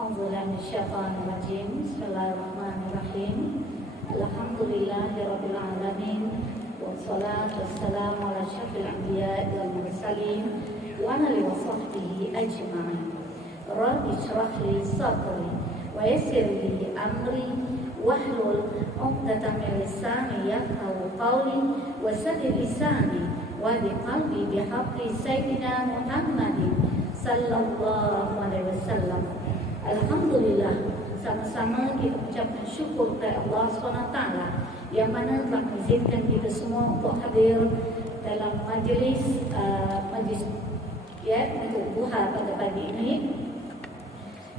A'udzubillahi minasyaitonir rajim. Bismillahirrahmanirrahim. Alhamdulillahirabbil alamin. Wassalatu wassalamu ala asyrafil anbiya'i wal mursalin wa ala alihi wa sahbihi ajma'in. Rabbi shrah li sadri wa yassir li amri wahlul 'uqdatam min lisani yafqahu qawli wa saddid lisani wa biqalbi bihaqqi sayyidina Muhammadin sallallahu alaihi wasallam. Alhamdulillah, sama-sama kita ucapkan syukur kepada Allah SWT yang mana telah mengizinkan kita semua untuk hadir dalam majlis untuk duha pada pagi ini.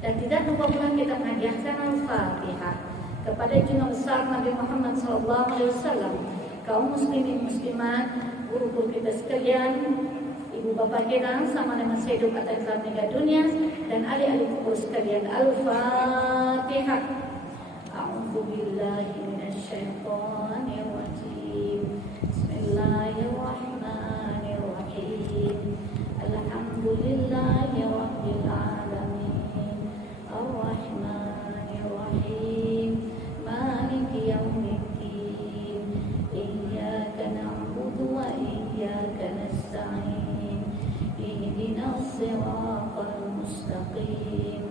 Dan tidak lupa pula kita menghadiahkan Al-Fatihah kepada junjungan besar Nabi Muhammad SAW, kaum muslimin muslimat, guru-guru kita sekalian, ibu bapa kita sama dengan saya hidup atas meninggal dunia, dan ahli-ahli kubur sekalian. Al-Fatihah. A'udzubillahi minasyaitonir rajim. Bismillahirrahmanirrahim. Alhamdulillahi rabbil alamin. Ar-Rahmanir Rahim. Maliki yaumiddin. Iyyaka na'budu wa iyyaka nasta'in. اهدنا الصراط المستقيم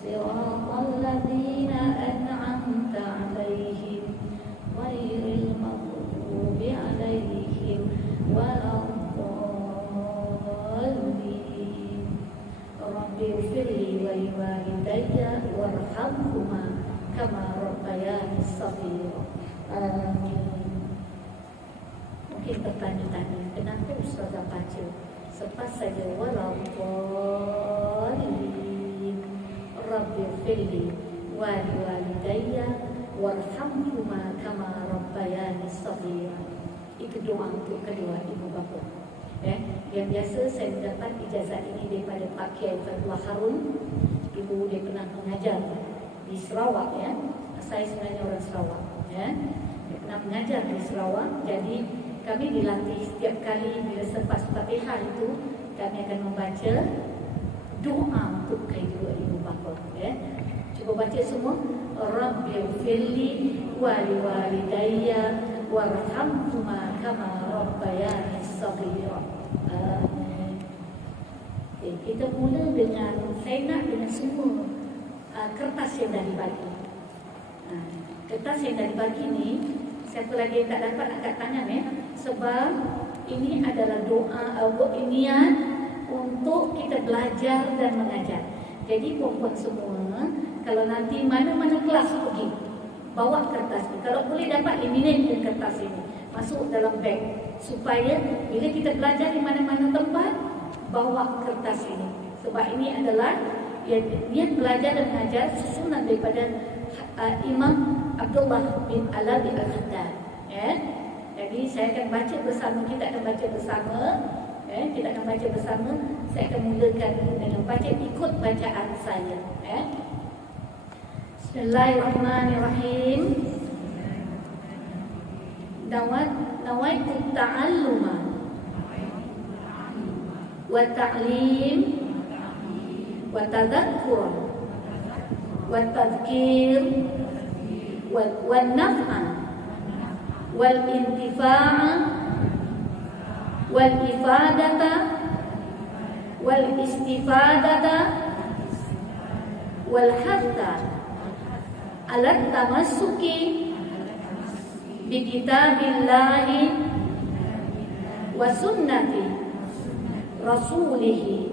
صراط الذين أنعمت عليهم غير المغضوب عليهم ولا الضالين رب اغفر لي ولوالدي وارحمهما كما ربياني صغيرا آمين. Mungkin bertanya-tanya, kenapa Ustazah baca sepas saja walaupun Rabbi firli walidayya warhamhuma kama rabbayani shaghira. Itu doa untuk kedua ibu bapa. Yang biasa saya mendapat ijazah ini daripada Pak Kiai Fadlullah Harun. Ibu dia pernah mengajar di Sarawak Saya sebenarnya orang Sarawak Dia pernah mengajar di Sarawak. Jadi kami dilatih setiap kali bila selepas Fatihah itu kami akan membaca doa untuk kedua ibu bapa. Cuba baca semua. Rabbi firli walidayya warhamhuma kama rabbayani shaghira. Kita mula dengan saya nak dengan semua kertas yang dah dibagi. Kertas yang dah dibagi ni, siapa lagi yang tak dapat angkat tangan sebab ini adalah doa niat untuk kita belajar dan mengajar. Jadi puan-puan semua, kalau nanti mana-mana kelas pergi, bawa kertas ni. Kalau boleh dapat eliminate kertas ini, masuk dalam beg, supaya bila kita belajar di mana-mana tempat, bawa kertas ini. Sebab ini adalah niat belajar dan mengajar susunan daripada Imam Abdullah bin Alawi Al-Haddad. Jadi saya akan baca bersama. Kita akan baca bersama. Saya akan mulakan dengan baca ikut bacaan saya. Bismillahirrahmanirrahim. Nawaitu ta'alluma wa ta'lim wa tadhakkura wa tadhkir wa naf'a wal intifa'a wal ifadata wal istifadata wal hatta ala tamassuki bi kitabillahi wa sunnati rasulih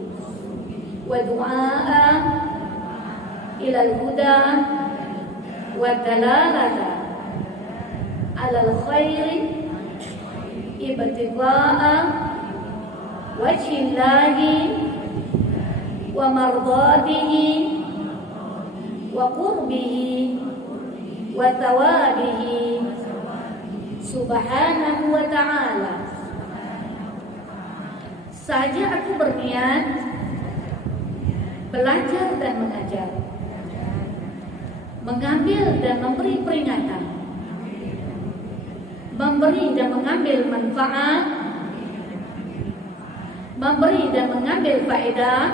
wa du'a ila al-huda wa dalalata ala al-khairi ibtigha'a wajhillahi wa mardatihi wa qurbihi wa thawabihi subhanahu wa ta'ala. Saja aku berniat belajar dan mengajar, mengambil dan memberi peringatan, memberi dan mengambil manfaat, memberi dan mengambil faedah,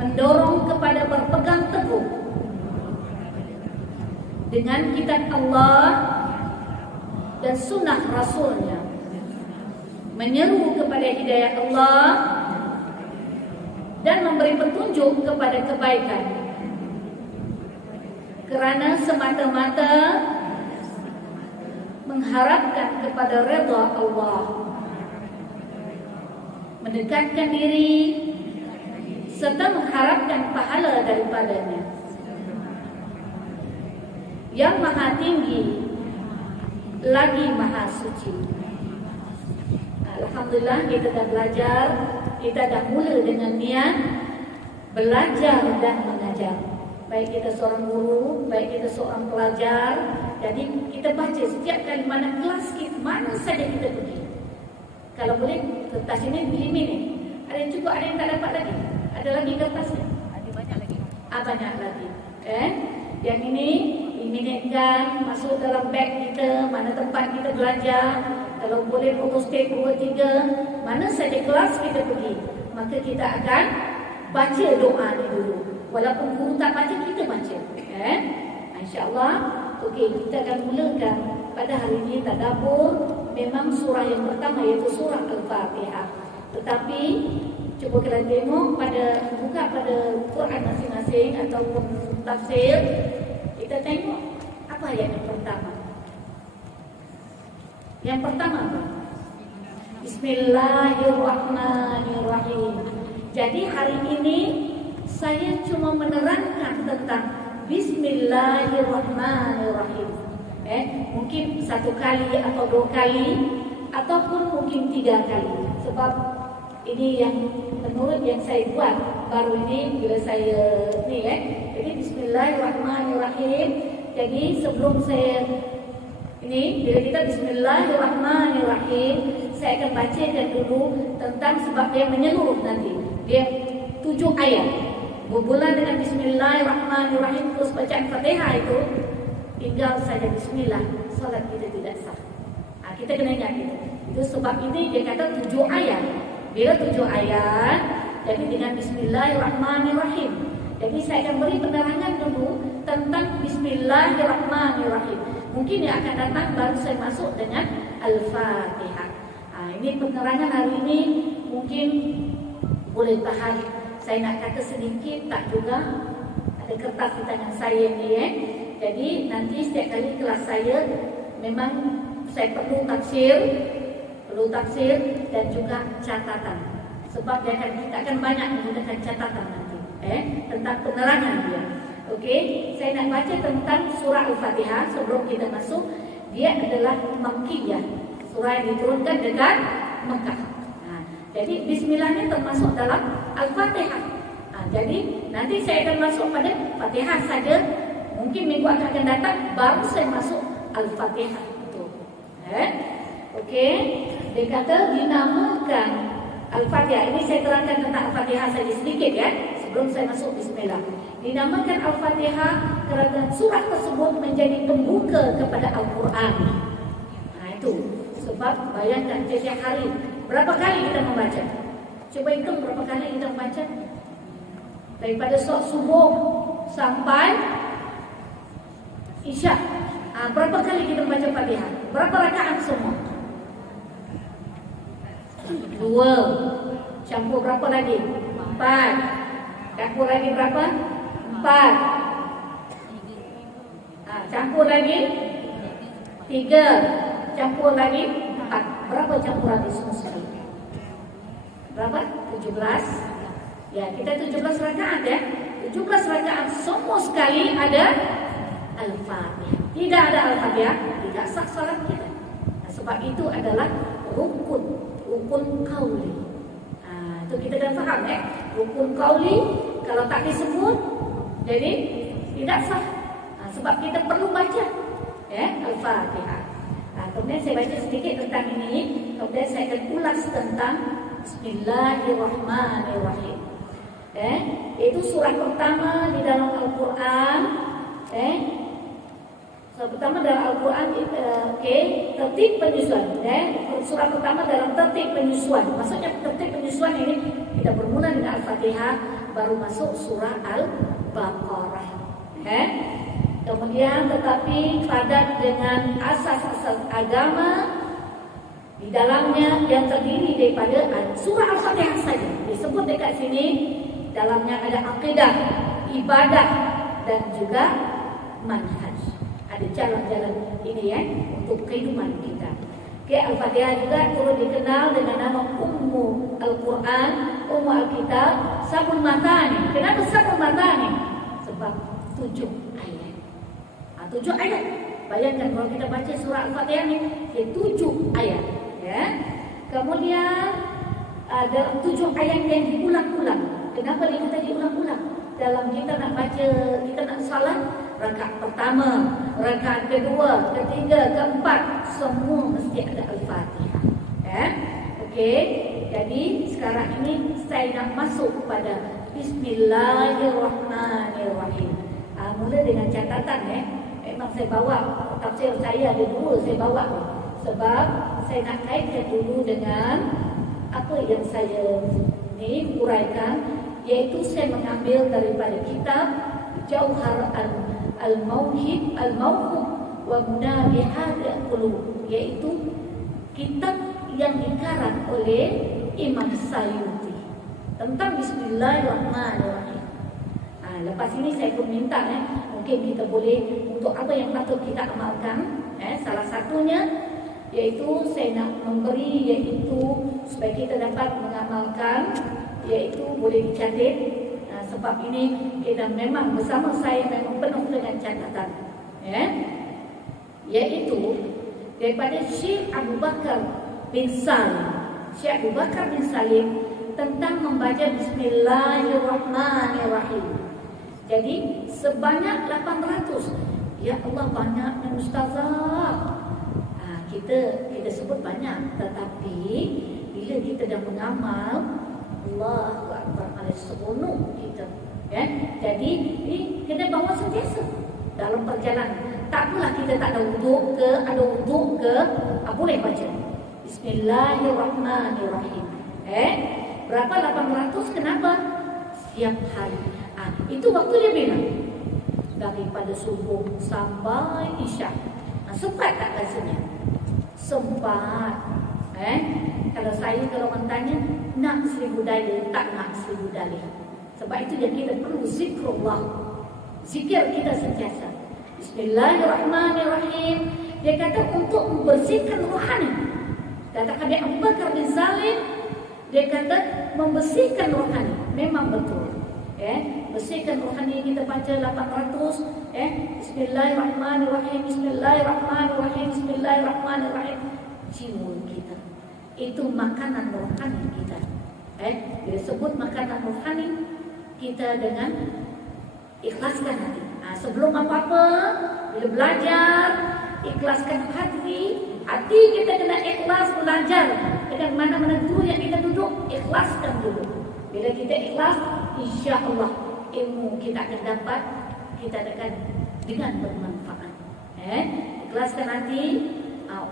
mendorong kepada berpegang teguh dengan kitab Allah dan sunnah Rasulnya, menyeru kepada hidayah Allah dan memberi petunjuk kepada kebaikan, kerana semata-mata mengharapkan kepada redha Allah, mendekatkan diri serta mengharapkan pahala daripadanya yang maha tinggi lagi maha suci. Alhamdulillah, kita dah belajar, kita dah mula dengan niat belajar dan mengajar. Baik kita seorang guru, baik kita seorang pelajar. Jadi kita baca setiap kali mana kelas kita, mana saja kita pergi. Kalau boleh, kertas ini eliminate. Ada yang cukup, ada yang tak dapat lagi. Ada lagi kertasnya? Ada banyak lagi. Banyak lagi. Yang ini eliminatekan, masuk dalam bag kita, mana tempat kita belajar. Kalau boleh fokus take 2-3, mana saja kelas kita pergi, maka kita akan baca doa ni dulu. Walaupun guru tak baca, kita baca. InsyaAllah. Okey, kita akan mulakan pada hari ini tadabbur. Memang surah yang pertama iaitu surah Al-Fatihah. Tetapi cuba kalian tengok buka pada Quran masing-masing ataupun tafsir. Kita tengok apa ayat yang pertama. Yang pertama apa? Bismillahirrahmanirrahim. Jadi hari ini saya cuma menerangkan tentang Bismillahirrahmanirrahim. Mungkin 1 kali atau 2 kali, ataupun mungkin 3 kali. Sebab ini yang menurut yang saya buat baru ini bila saya ni Jadi Bismillahirrahmanirrahim. Jadi sebelum saya ini, bila kita Bismillahirrahmanirrahim, saya akan bacakan dulu tentang sebab dia menyeluruh nanti. Dia 7 ayat. Bermula dengan Bismillahirrahmanirrahim, terus bacaan Fatihah itu tinggal saja Bismillah, salat kita tidak sah. Kita kena ingat itu sebab ini dia kata 7 ayat. Bila 7 ayat, jadi dengan Bismillahirrahmanirrahim. Jadi saya akan beri penerangan dulu tentang Bismillahirrahmanirrahim. Mungkin yang akan datang baru saya masuk dengan Al-Fatihah. Ini penerangan hari ini mungkin boleh tahan. Saya nak kata sedikit, tak juga. Ada kertas di tangan saya ni Jadi nanti setiap kali kelas saya memang saya perlu tafsir dan juga catatan. Sebab kita akan banyak menggunakan catatan nanti tentang penerangan dia. Okey, saya nak baca tentang surah Al-Fatihah sebelum kita masuk. Dia adalah Makkiyah. Surah yang diturunkan dekat Mekah. Jadi bismillah ni termasuk dalam Al-Fatihah. Jadi nanti saya akan masuk pada Fatihah saja. Mungkin minggu akan datang baru saya masuk Al-Fatihah itu. Okey, dia kata dinamakan Al-Fatihah. Ini saya terangkan tentang Al-Fatihah saja sedikit sebelum saya masuk bismillah. Dinamakan Al-Fatihah kerana surah tersebut menjadi pembuka kepada Al-Quran. Itu sebab bayangkan setiap hari berapa kali kita membaca? Coba hitung berapa kali kita membaca? Daripada subuh sampai Isyak. Berapa kali kita membaca Fatihah? Berapa rakaat semua? 2. Campur berapa lagi? 4. Campur lagi berapa? 4. Campur lagi 3. Campur lagi 4. Berapa campuran itu semua sekali? Berapa? 17. Ya, kita 17 rakaat 17 rakaat semua sekali ada Al-Fatihah. Tidak ada Al-Fatihah, tidak sah salat kita. Sebab itu adalah rukun qauli. Itu kita dah faham rukun qauli kalau tak disebut jadi tidak sah. Sebab kita perlu baca Al-Fatihah. Kemudian saya baca sedikit tentang ini. Kemudian saya akan ulas tentang Bismillahirrahmanirrahim. Itu surah pertama di dalam Al-Quran. Surah pertama dalam Al-Quran, tertib penyusuan. Surah pertama dalam tertib penyusuan. Maksudnya tertib penyusuan ini kita bermula dengan Al-Fatihah, baru masuk surah Al-Baqarah. Kemudian tetapi padat dengan asas-asas agama di dalamnya yang terdiri daripada surah Al-Fatihah saja. Disebut dekat sini dalamnya ada akidah, ibadah dan juga manhaj. Ada jalan-jalan ini untuk kehidupan kita. Al-Fatihah juga turut dikenal dengan nama Ummu Al-Quran, Ummu Al-Kitab, Sabul Matani. Kenapa Sabul Matani? Sebab 7 ayat. 7 ayat. Bayangkan kalau kita baca surah Al-Fatihah ini, 7 ayat. Kemudian ada 7 ayat yang diulang-ulang. Kenapa kita diulang-ulang? Dalam kita nak baca, kita nak salat, rakaat pertama, rakaat kedua, ketiga, keempat, semua mesti ada Al-Fatihah. Okey. Jadi sekarang ini saya nak masuk kepada Bismillahirrahmanirrahim. Mula dengan catatan memang saya bawa tafsir saya ada 2 saya bawa sebab saya nak kaitkan dulu dengan apa yang saya uraikan, iaitu saya mengambil daripada kitab Jauhar Al-Mauhib wa Munabihat Al-Qulub, iaitu kitab yang dikarang oleh Imam Sayuti tentang Bismillahirrahmanirrahim. Lepas ini saya pun minta mungkin kita boleh untuk apa yang patut kita amalkan. Salah satunya iaitu saya nak memberi, iaitu supaya kita dapat mengamalkan, iaitu boleh dicatat. Sebab ini kita memang bersama saya memang penuh dengan catatan. Iaitu daripada Syekh Abu Bakar bin Salim. Syekh Abu Bakar bin Salim tentang membaca Bismillahirrahmanirrahim. Jadi sebanyak 800. Ya Allah, banyaknya ustazah. Kita sebut banyak, tetapi bila kita dah mengamal, Allahu Akbar, ada seronok kita. Jadi ini kena bawa sentiasa dalam perjalanan. Tak apalah kita tak ada wuduk ke, ada wuduk ke, boleh baca Bismillahirrahmanirrahim. Berapa 800? Kenapa? Setiap hari. Itu waktu dia bilang daripada subuh sampai isyak. Sempat tak rasanya? Sempat. Kalau orang tanya nak 1000 daya, tak nak 1000 daya. Sebab itu yang kita perlu zikrullah. Zikir kita sentiasa. Bismillahirrahmanirrahim. Dia kata untuk membersihkan rohani. Katakan dia Abu Bakar bin Salim, dia kata membersihkan rohani. Memang betul. Bersihkan rohani, kita baca 800. Bismillahirrahmanirrahim, Bismillahirrahmanirrahim, Bismillahirrahmanirrahim. Jiwa kita itu makanan rohani kita. Bila sebut makanan rohani, kita dengan ikhlaskan hati. Sebelum apa-apa, bila belajar, ikhlaskan hati. Hati kita kena ikhlas belajar. Dengan mana-mana guru yang kita duduk, ikhlaskan dulu. Bila kita ikhlas, insya-Allah ilmu kita akan dapat, kita akan dengan bermanfaat. Ikhlaskan hati.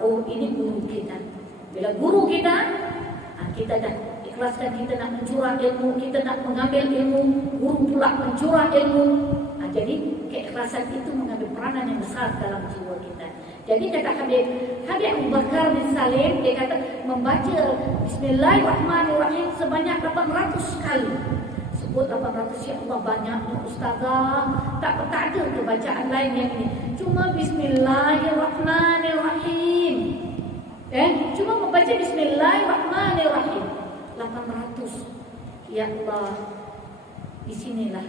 Ini guru kita. Bila guru kita, kita dah ikhlaskan, kita nak mencurah ilmu, kita nak mengambil ilmu, guru pula mencurah ilmu. Jadi keikhlasan itu mengambil peranan yang besar dalam jiwa kita. Jadi kata Habib Abu Bakar bin Salim, dia kata membaca Bismillahirrahmanirrahim sebanyak 800 kali. Sebut 800, ya Allah, banyaknya ustazah. Tak ada kebacaan lain yang ini. Cuma Bismillahirrahmanirrahim. Cuma membaca Bismillahirrahmanirrahim 800. Ya Allah, di sinilah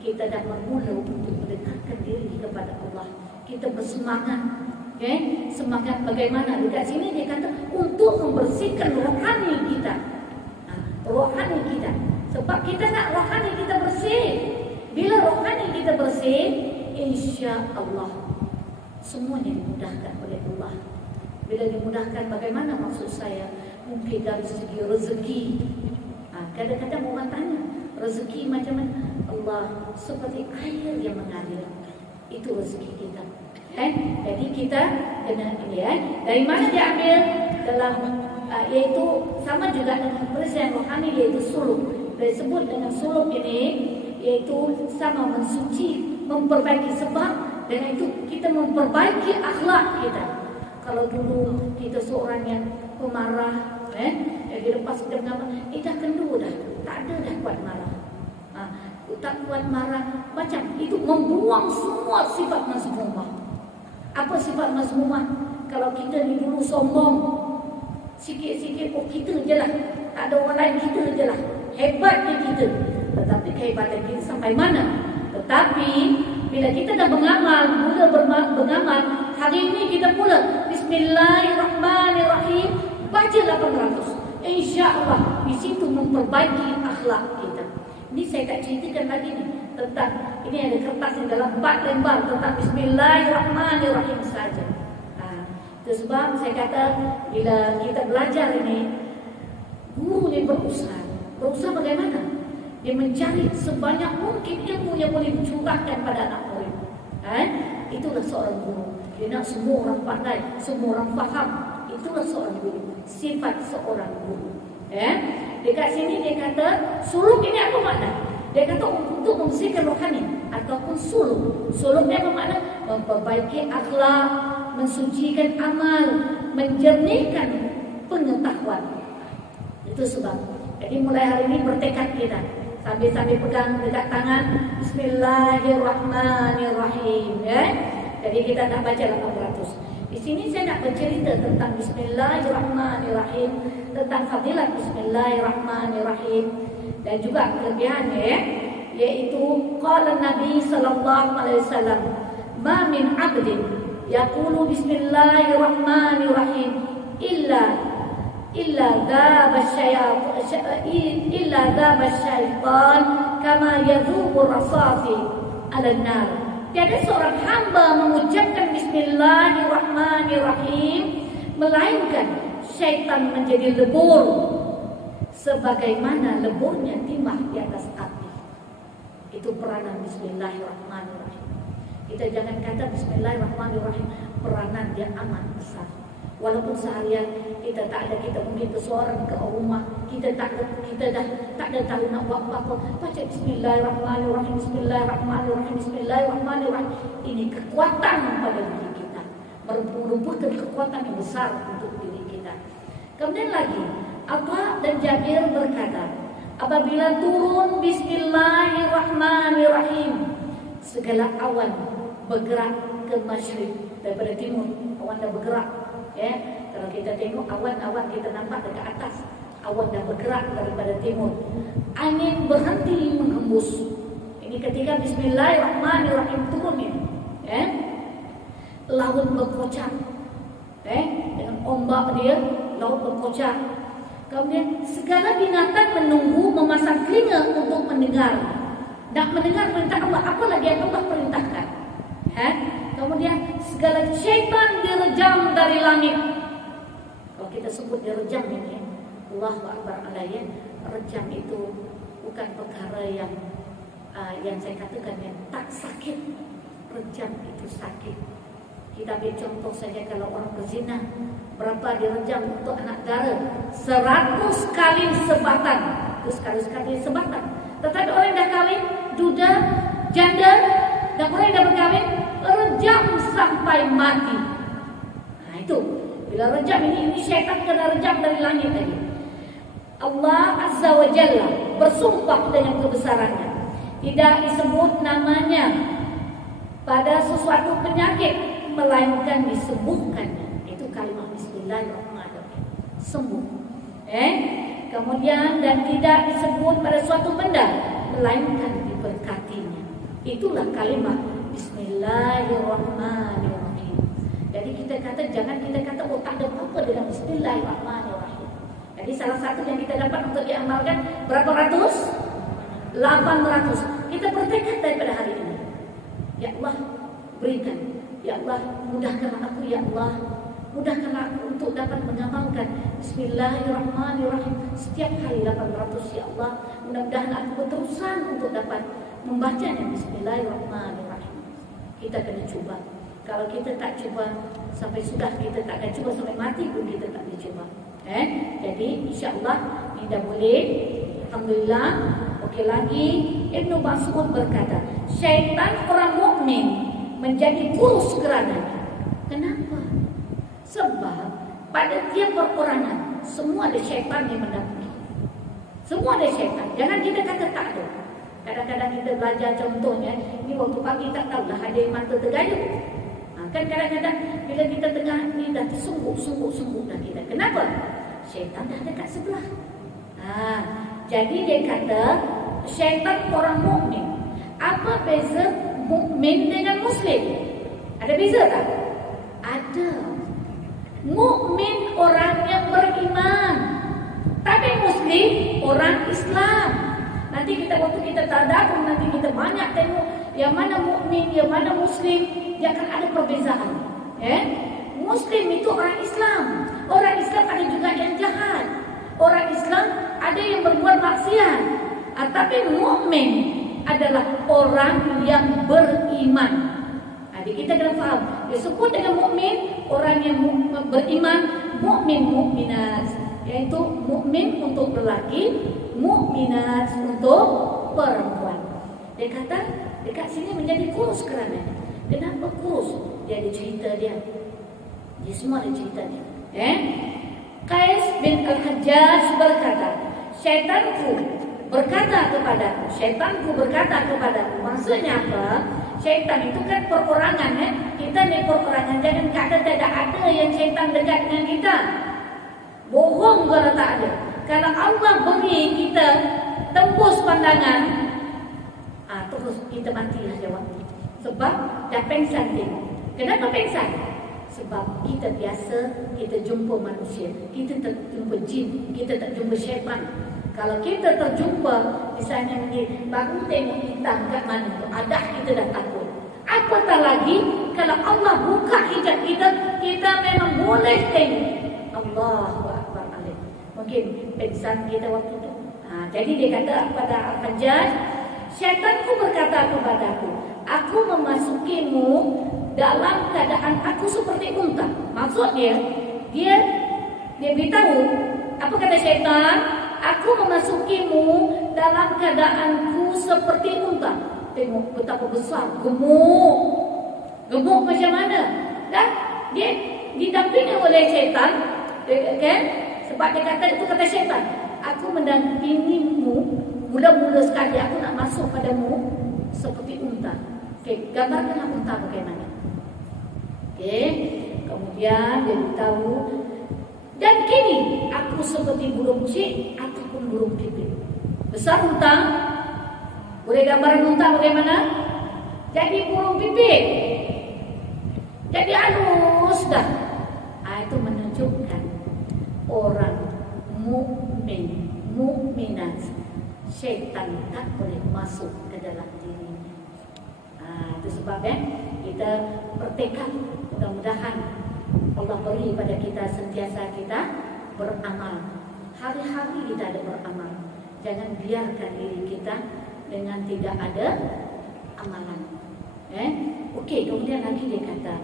kita dah bermula untuk mendekatkan diri kepada Allah. Kita bersemangat. Semangat bagaimana? Dekat sini dia kata untuk membersihkan rohani kita. Rohani kita. Sebab kita nak rohani kita bersih. Bila rohani kita bersih, insya-Allah semuanya dimudahkan oleh Allah. Bila dimudahkan, bagaimana maksud saya? Mungkin dari segi rezeki. Kadang-kadang orang tanya, rezeki macam mana? Allah seperti air yang mengalir. Itu rezeki kita. Jadi kita kena ini. Dari mana diambil? Dalam iaitu sama juga dengan perisian rohani, iaitu suluk. disebut dengan suluk ini, yaitu sama mensuci, memperbaiki. Sebab dengan itu kita memperbaiki akhlak kita. Kalau dulu kita seorang yang pemarah, jadi lepas kita mengamal, dah kendu dah, tak ada dah kuat marah. Tak kuat marah, macam itu membuang semua sifat mazmumah. Apa sifat mazmumah? Kalau kita ni dulu sombong, sikit-sikit, kita je lah, tak ada orang lain, kita je lah, hebatnya kita. Tetapi kehebatan kita sampai mana? Tetapi bila kita dah mengamal, mula mengamal, hari ini kita pula Bismillahirrahmanirrahim, baca 800. InsyaAllah di situ memperbaiki akhlak kita. Ini saya tak ceritakan lagi ni tentang, ini ada kertas yang dalam 4 lembar tentang Bismillahirrahmanirrahim saja. Itu sebab saya kata bila kita belajar ini, guru ni berusaha bagaimana? Dia mencari sebanyak mungkin ilmu yang boleh dicurahkan pada anak murid. Itulah seorang guru. Dia nak semua orang pandai, semua orang faham. Itulah seorang guru. Sifat seorang guru. Dekat sini dia kata suluk ini apa makna? Dia kata untuk membersihkan rohani ataupun suluk. Suluk ni apa makna? Memperbaiki akhlak, mensucikan amal, menjernihkan pengetahuan. Itu sebab. Jadi mulai hari ini bertekad kita sambil pegang dekat tangan Bismillahirrahmanirrahim. Jadi kita nak baca 800. Di sini saya nak bercerita tentang Bismillahirrahmanirrahim, tentang fadilat Bismillahirrahmanirrahim dan juga kelebihannya, yaitu qala Nabi sallallahu alaihi wasallam, "Ma min 'abdin yaqulu Bismillahirrahmanirrahim illa dhaba syaitan kama yadhubu rasafi 'ala an-nar." Tiada seorang hamba mengucapkan Bismillahirrahmanirrahim melainkan syaitan menjadi lebur sebagaimana leburnya timah di atas api. Itu peranan Bismillahirrahmanirrahim. Kita jangan kata Bismillahirrahmanirrahim, peranan dia amat besar. Walaupun seharian kita tak ada, kita mungkin bersuara ke rumah, kita dah tak ada tahu nak buat apa-apa, baca Bismillahirrahmanirrahim, Bismillahirrahmanirrahim, Bismillahirrahmanirrahim. Ini kekuatan pada diri kita, merupakan kekuatan yang besar untuk diri kita. Kemudian lagi, Atha dan Jabir berkata, apabila turun Bismillahirrahmanirrahim, segala awan bergerak ke masyrik daripada timur. Awan dah bergerak. Kalau kita tengok awan-awan kita nampak dekat atas, awan dah bergerak daripada timur. Angin berhenti menghembus. Ini ketika Bismillahirrahmanirrahim turun ni. Laut berkocak. Dengan ombak dia, laut berkocak. Kemudian segala binatang menunggu, memasang telinga untuk mendengar. Nak mendengar perintah Allah, apa lagi yang Allah perintahkan. Kemudian segala syaitan direjam dari langit. Kalau kita sebut direjam ini, Allahu Akbar alayya, rejam itu bukan perkara yang saya katakan yang tak sakit. Rejam itu sakit. Kita ambil contoh saja, kalau orang berzina, berapa direjam untuk anak dara? 100 kali sebatan. Itu sekali sebatan. Tetapi orang yang dah kahwin, duda, janda, dan orang yang dah berkahwin, rejam sampai mati. Itu bila rejam ini syaitan kena rejam dari langit tadi. Allah Azza wa Jalla bersumpah dengan kebesarannya, tidak disebut namanya pada sesuatu penyakit, melainkan disembuhkannya. Itu kalimat Bismillahirrahmanirrahim, sembuh. Kemudian dan tidak disebut pada suatu benda, melainkan diberkatinya. Itulah kalimat Bismillahirrahmanirrahim. Jadi jangan kita kata tak ada apa-apa dengan Bismillahirrahmanirrahim. Jadi salah satu yang kita dapat untuk diamalkan berapa ratus? 800. Kita bertekad daripada hari ini. Ya Allah, berikan. Ya Allah, mudahkan aku. Ya Allah, mudahkan aku untuk dapat mengamalkan Bismillahirrahmanirrahim setiap hari 800. Ya Allah, mudah-mudahan aku berterusan untuk dapat membacanya Bismillahirrahmanirrahim. Kita kena cuba. Kalau kita tak cuba sampai sudah, kita tak akan cuba sampai mati pun kita tak boleh cuba. Jadi insya-Allah kita boleh Alhamdulillah. Okey lagi, Ibnu Mas'ud berkata, syaitan orang mukmin menjadi kurus kerananya. Kenapa? Sebab pada tiap perorangan semua ada syaitan yang mendampingi. Semua ada syaitan. Jangan kita kata tak ada. Kadang-kadang kita belajar contohnya, ni waktu pagi tak tahulah ada mata tergayut. Kan kadang-kadang bila kita tengah ni dah tersungguh dah kita. Kenapa? Syaitan dah dekat sebelah. Jadi dia kata syaitan orang mukmin. Apa beza mukmin dengan muslim? Ada beza tak? Ada. Mukmin orang yang beriman, tapi muslim orang Islam. Nanti kita waktu kita tadabbur, nanti kita banyak tengok yang mana mukmin, yang mana muslim, dia akan ada perbezaan. Muslim itu orang Islam. Orang Islam ada juga yang jahat. Orang Islam ada yang berbuat maksiat. Tapi mukmin adalah orang yang beriman. Jadi kita kena faham. Disebut dengan mukmin, orang yang beriman, mukminat, iaitu mukmin untuk lelaki, mukminat untuk perempuan. Dia kata dekat sini menjadi kurus kerana. Kenapa kurus? Dia ada cerita dia. Dia semua ada cerita dia. Qais bin Al-Hajjaj berkata, syaitanku berkata kepadaku. Maksudnya apa? Syaitan itu kan perorangan. Kita ni perorangan. Jangan kata tidak ada yang syaitan dekat dengan kita. Bohong kalau tak ada. Kalau Allah beri kita tembus pandangan, terus kita matilah jawab. Sebab dah pengsan tengok. Kenapa pengsan? Sebab kita biasa, kita jumpa manusia, kita tak jumpa jin, kita tak jumpa syaitan. Kalau kita terjumpa, misalnya baru tengok hitam kat mana tu, adah kita dah takut. Apatah lagi kalau Allah buka hijab kita, kita memang boleh tengok. Allahu Akbar alaih. Mungkin pengsan kita waktu tu. Jadi dia kata kepada Al-Hajjaj, syaitanku berkata kepadaku, aku memasukimu dalam keadaan aku seperti unta. Maksud dia beritahu, apa kata syaitan? Aku memasukimu dalam keadaanku seperti unta. Tengok betapa besar, gemuk macam mana. Dan dia didampingi oleh syaitan, kan? Sebab dia kata, itu kata syaitan, aku mendampingimu, mula-mula sekali aku nak masuk padamu seperti unta. Okey, gambarkanlah unta bagaimana. Okey, kemudian dia beritahu, dan kini aku seperti burung cik ataupun burung pipit. Besar unta, boleh gambaran unta bagaimana? Jadi burung pipit, jadi halus dah. Itu menunjukkan orang mukminat, syaitan tak boleh masuk ke dalam dirinya. Itu sebab kita bertekad, mudah-mudahan Allah beri pada kita sentiasa kita beramal. Hari-hari kita ada beramal. Jangan biarkan diri kita dengan tidak ada amalan. Okey, kemudian lagi dia kata,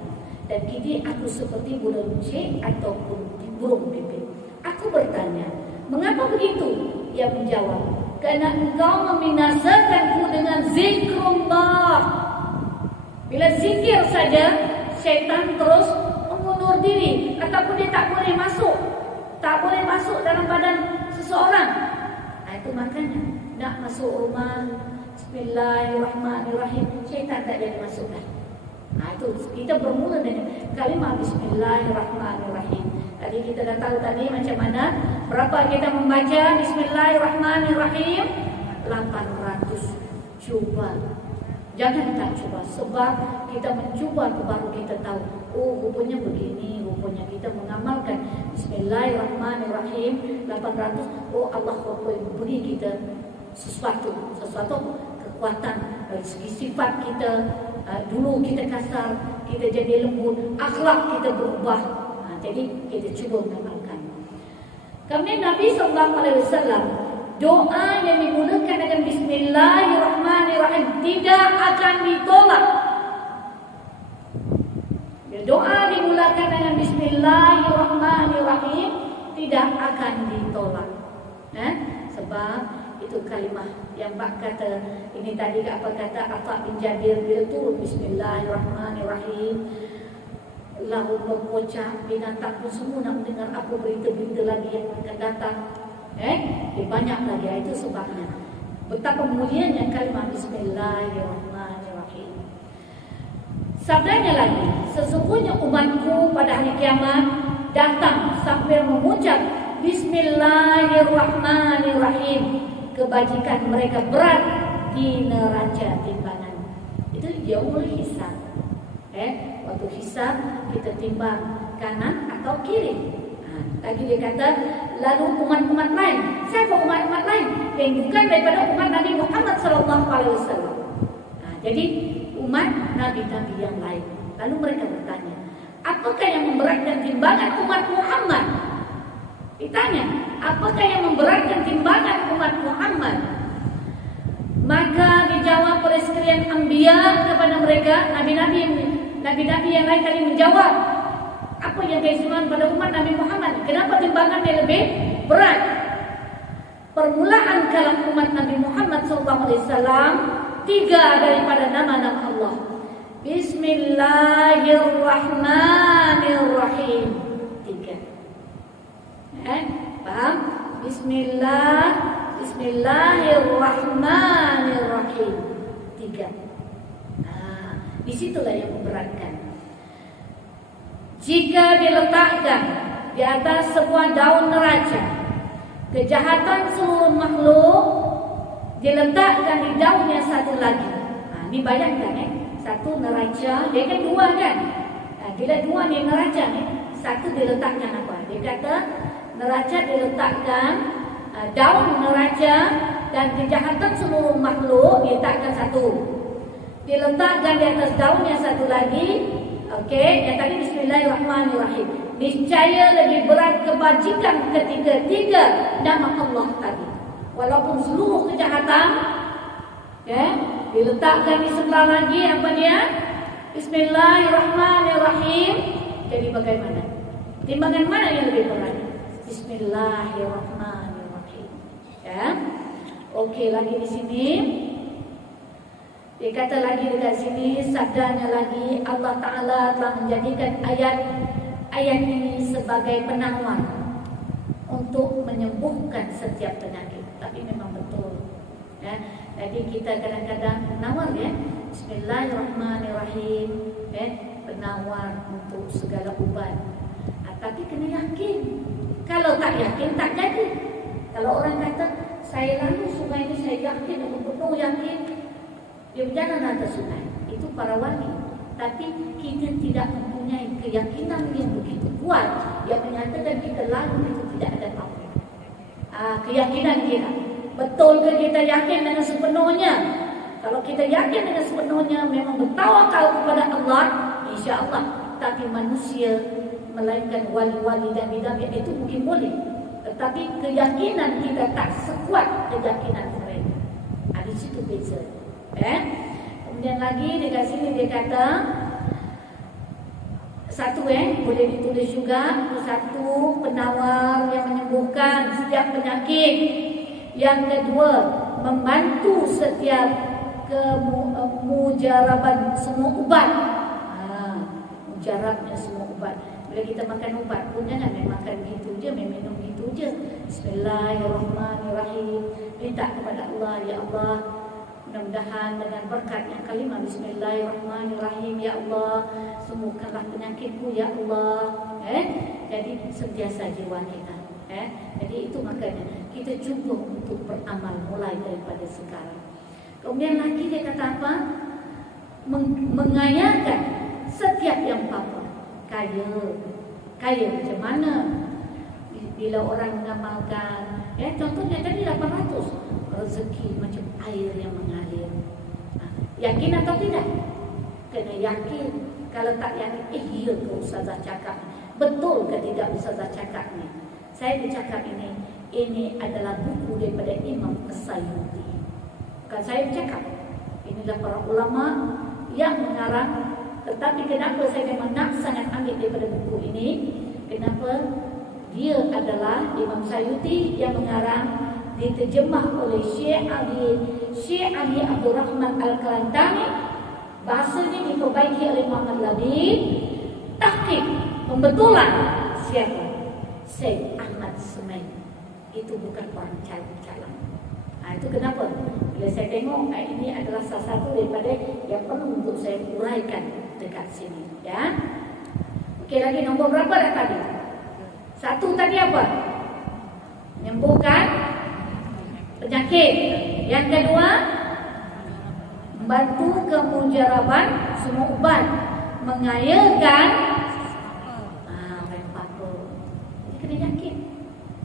dan kini aku seperti burung cik ataupun burung pipit. Aku bertanya, mengapa begitu? Dia menjawab, kerana engkau membinasakanku dengan zikrullah. Bila zikir saja, syaitan terus mengundur diri, ataupun dia tak boleh masuk dalam badan seseorang. Itu makanya nak masuk rumah, Bismillahirrahmanirrahim, syaitan tak jadi masuk dah. Itu kita bermula dengan kalimah Bismillahirrahmanirrahim. Tadi kita dah tahu tadi macam mana, berapa kita membaca Bismillahirrahmanirrahim? 800. Cuba. Jangan tak cuba, sebab kita mencuba baru kita tahu. Oh, rupanya begini, rupanya kita mengamalkan Bismillahirrahmanirrahim 800. Oh, Allah beri kita sesuatu kekuatan dari segi sifat kita. Dulu kita kasar, kita jadi lembut, akhlak kita berubah. Jadi kita cuba mengamalkan. Kemudian Nabi SAW, doa yang dimulakan dengan Bismillahirrahmanirrahim tidak akan ditolak. Doa dimulakan dengan Bismillahirrahmanirrahim tidak akan ditolak. Sebab Itu kalimah yang Pak kata. Ini tadi apa kata Atha bin Jabir, bila turun Bismillahirrahmanirrahim, lalu berkocak, binatang pun semua nak mendengar apa berita-berita lagi yang akan datang. Banyak lagi. Itu sebabnya betapa mulianya kalimah Bismillahirrahmanirrahim. Sabdanya lagi, sesungguhnya umatku pada hari kiamat datang sambil mengucap Bismillahirrahmanirrahim, kebajikan mereka berat di neraca timbangan. Itu yaumul hisab. Waktu hisab kita timbang kanan atau kiri. Lagi dia kata, lalu umat-umat lain. Siapa umat-umat lain? Yang bukan daripada umat Nabi Muhammad SAW. Jadi umat Nabi-Nabi yang lain. Lalu mereka bertanya, apakah yang memberatkan timbangan umat Muhammad? Ditanya, apakah yang memberatkan timbangan umat Muhammad? Maka dijawab oleh sekalian anbiya kepada mereka, nabi-nabi yang lain tadi menjawab, apa yang keistimewaan pada umat Nabi Muhammad? Kenapa timbangannya lebih berat? Permulaan kalam umat Nabi Muhammad SAW 3 daripada nama-nama Allah. Bismillahirrahmanirrahim. 3. Paham? Bismillahirrahmanirrahim. 3. Disitulah yang memberatkan. Jika diletakkan di atas sebuah daun neraca, kejahatan seluruh makhluk diletakkan di daun yang satu lagi. Ini bayangkan satu neraca, dia kan 2 kan? Bila 2 ni neraca ni, satu diletakkan apa? Dia kata neraca diletakkan, daun neraca dan kejahatan seluruh makhluk diletakkan satu. Diletakkan di atas daun yang satu lagi. Okey, yang tadi Bismillahirrahmanirrahim. Niscaya lebih berat kebajikan ketika 3 nama Allah tadi. Walaupun seluruh kejahatan diletakkan di sebelah lagi, apa dia? Bismillahirrahmanirrahim. Jadi bagaimana? Timbangan mana yang lebih berat? Bismillahirrahmanirrahim. Okey, lagi di sini. Dia kata lagi dekat sini, sabdanya lagi, Allah Ta'ala telah menjadikan ayat ini sebagai penawar untuk menyembuhkan setiap penyakit. Tapi memang betul. Jadi kita kadang-kadang penawar Bismillahirrahmanirrahim, penawar untuk segala ubat. Tapi kena yakin. Kalau tak yakin, tak jadi. Kalau orang kata, saya lalu sungai ini saya yakin, aku penuh yakin, dia berjalan atas sungai. Itu para wali. Tapi kita tidak mempunyai keyakinan yang begitu kuat yang menyatakan kita lalu itu tidak ada apa-apa. Keyakinan kita. Betul ke kita yakin dengan sepenuhnya? Kalau kita yakin dengan sepenuhnya, memang bertawakal kepada Allah, insya-Allah. Tapi manusia, melainkan wali-wali dan nabi itu mungkin boleh. Tetapi keyakinan kita tak sekuat keyakinan mereka. Di situ beza. Kemudian lagi dekat sini dia kata satu boleh ditulis juga, satu penawar yang menyembuhkan setiap penyakit. Yang kedua, membantu setiap mujaraban semua ubat. Mujarabnya semua ubat. Bila kita makan ubat pun jangan makan gitu je, minum gitu je. Bismillahirrahmanirrahim. Minta kepada Allah, ya Allah, mudah-mudahan dengan berkatnya kalimah Bismillahirrahmanirrahim, ya Allah, sembuhkanlah penyakitku, ya Allah. Jadi sentiasa jiwa kita. Jadi itu makanya kita cuba untuk beramal mulai daripada sekarang. Kemudian lagi dia kata apa? Mengayakan setiap yang apa? Kaya macam mana? Bila orang mengamalkan, contohnya tadi 800, rezeki macam air yang mengalir. Yakin atau tidak? Kena yakin. Kalau tak yakin, iya ke Ustazah cakap? Betul ke tidak Ustazah cakap ni? Saya bercakap ini adalah buku daripada Imam As-Sayuti. Bukan saya bercakap. Inilah para ulama yang mengarang. Tetapi kenapa saya memang nak sangat ambil daripada buku ini? Kenapa? Dia adalah Imam Sayuti yang mengarang diterjemah oleh Syekh Ali Abdul Rahman Al-Kalantani. Bahasanya diperbaiki oleh Muhammad Labib. Tahqiq, pembetulan siapa? Syekh Ahmad Sumaid. Itu bukan orang calang. Itu kenapa? Bila saya tengok ini adalah salah satu daripada yang perlu untuk saya uraikan dekat sini, ya. Okey, lagi nombor berapa dah tadi? Satu tadi apa? Menyembuhkan penyakit. Yang kedua, membantu kemujaraban semua ubat, mengayakan apa-apa. Jadi kena yakin.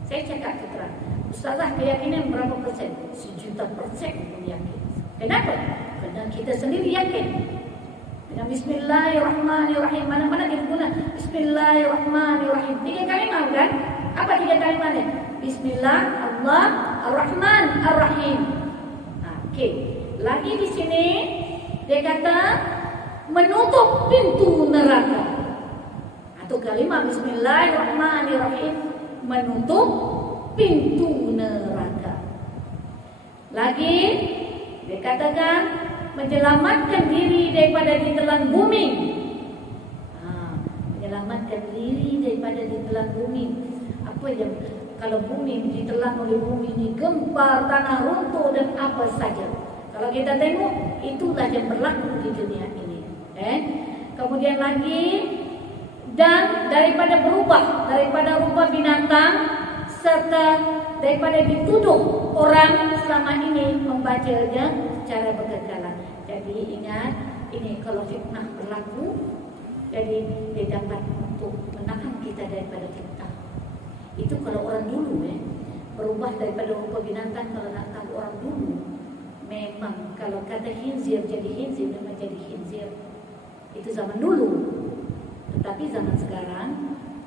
Saya cakap terang, Ustazah keyakinan berapa persen? 1,000,000% pun yakin. Kenapa? Kerana kita sendiri yakin. Dengan Bismillahirrahmanirrahim. Mana-mana kita guna Bismillahirrahmanirrahim. 3 kalimah kan? Apa 3 kalimahnya? Bismillah, Allah, Ar-Rahman, Ar-Rahim. Okey. Lagi di sini dia kata menutup pintu neraka. Atau kalimah Bismillahirrahmanirrahim, menutup pintu neraka. Lagi dia katakan menyelamatkan diri daripada ditelan bumi. Menyelamatkan diri daripada ditelan bumi. Apa yang kalau bumi ditelan oleh bumi ini, gempar, tanah runtuh dan apa saja. Kalau kita tengok, itulah yang berlaku di dunia ini. Kemudian lagi, dan daripada berubah, daripada rupa binatang, serta daripada dituduh orang selama ini membacanya secara berkekalan. Jadi ingat, ini kalau fitnah berlaku, jadi dia dapat untuk menahan kita daripada fitnah. Itu kalau orang dulu berubah daripada rupa binatang. Kalau nak tahu orang dulu, memang kalau kata khinzir jadi khinzir, memang jadi khinzir. Itu zaman dulu. Tetapi zaman sekarang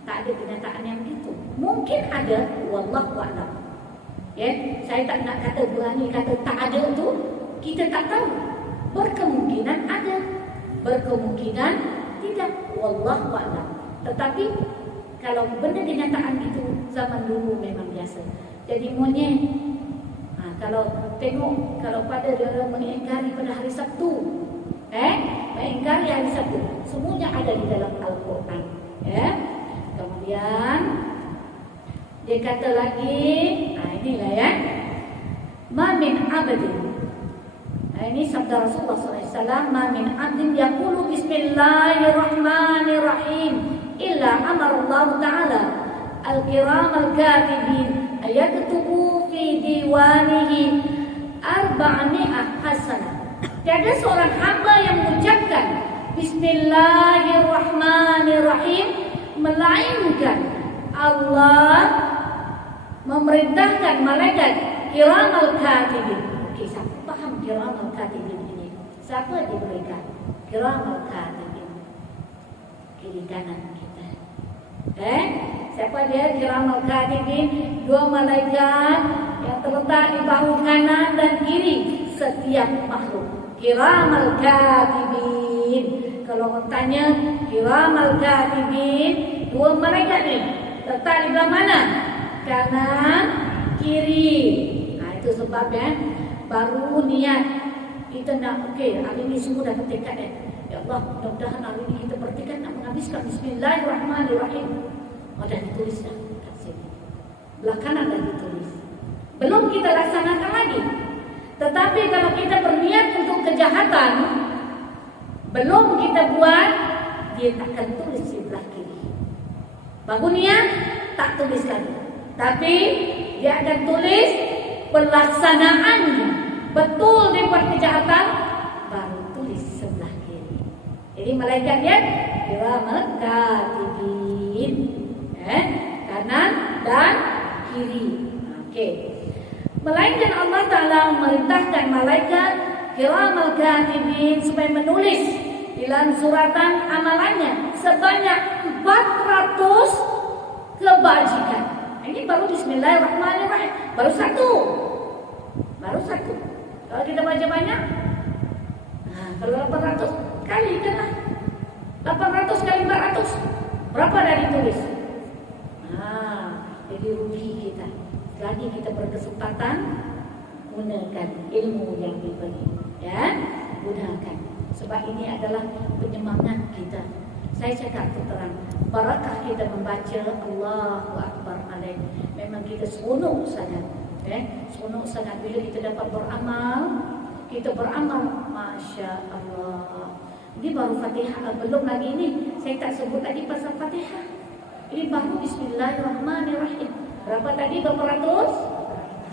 tak ada kenyataan yang begitu. Mungkin ada, wallahu a'lam. Saya tak nak kata berani kata tak ada tu, kita tak tahu. Berkemungkinan ada, berkemungkinan tidak, wallahu a'lam. Tetapi kalau benda kenyataan itu zaman dulu memang biasa. Jadi monyet, kalau tengok, kalau pada dia mengingkari pada hari Sabtu, mengingkari hari Sabtu, semuanya ada di dalam Al-Quran. Kemudian dia kata lagi, inilah ma min abdin. Ini sabda Rasulullah SAW, ma min abdin yaqulu bismillahirrahmanirrahim illa amara Allah Ta'ala al-kiram al-katibin ayaktubu fi diwanihi 400 hasanah. Tiada seorang hamba yang mengucapkan Bismillahirrahmanirrahim melainkan Allah memerintahkan malaikat kiramal katibin. Okey, siapa faham kiramal katibin ini? Siapa diberikan kiramal katibin? Kiri kanan kita. Siapa dia kiramal katibin? 2 malaikat yang terletak di bahu kanan dan kiri setiap makhluk. Kiramal katibin. Kalau bertanya kiramal katibin, 2 malaikat ni letak di belah mana? Kanan, kiri. Itu sebabnya baru niat kita nak, okey, hari ni semua dah bertekad ya Allah, mudah-mudahan hari ni kita bertekad nak menghabiskan Bismillahirrahmanirrahim. Dah ditulis dah kat sini. Belah kanan dah ditulis. Belum kita laksanakan lagi. Tetapi kalau kita berniat untuk kejahatan, belum kita buat, dia takkan tulis di belah kiri. Baru niat, tak tulis lagi. Tapi dia akan tulis pelaksanaannya. Betul dia buat kejahatan, baru tulis sebelah kiri. Jadi malaikat dia kiramal katibin, kanan dan kiri. Okey. Melainkan Allah Ta'ala memerintahkan malaikat kiramal katibin supaya menulis di dalam suratan amalannya sebanyak 400 kebajikan. Ini baru Bismillahirrahmanirrahim. Baru satu. Kalau kita baca banyak, kalau 800 kali lah. 800 kali 400, berapa dah ditulis? Jadi rugi kita. Lagi kita berkesempatan, gunakan ilmu yang diberi, ya, gunakan. Sebab ini adalah penyemangat kita. Saya cakap terang, barakah kita membaca Allahu Akbar alaih. Memang kita seronok sangat, seronok sangat bila kita dapat beramal. Kita beramal, Masya Allah. Ini baru Fatihah, belum lagi ini. Saya tak sebut tadi pasal Fatihah. Ini baru Bismillahirrahmanirrahim. Berapa tadi? Berapa ratus?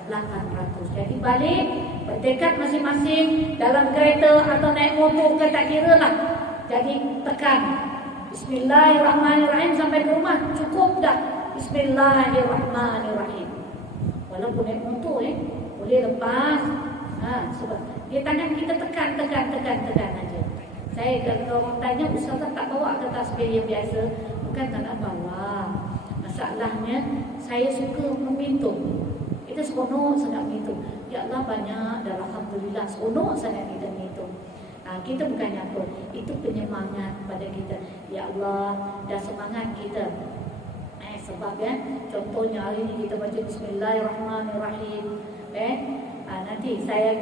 800. Jadi balik, bertekad masing-masing dalam kereta atau naik motor ke tak kira lah. Jadi tekan Bismillahirrahmanirrahim sampai ke rumah. Cukup dah Bismillahirrahmanirrahim. Walaupun naik motor boleh lepas. Sebab dia tangan kita tekan aja. Saya kalau orang tanya, Ustazah tak bawa ke tasbih yang biasa? Bukan tak nak bawa. Masalahnya saya suka menghitung. Kita seronok sangat menghitung. Ya Allah, banyak dah, alhamdulillah, seronok sangat kita menghitung. Kita bukannya apa, itu penyemangat pada kita. Ya Allah, dah semangat kita. Sebab contohnya hari ini kita baca Bismillahirrahmanirrahim. Nanti saya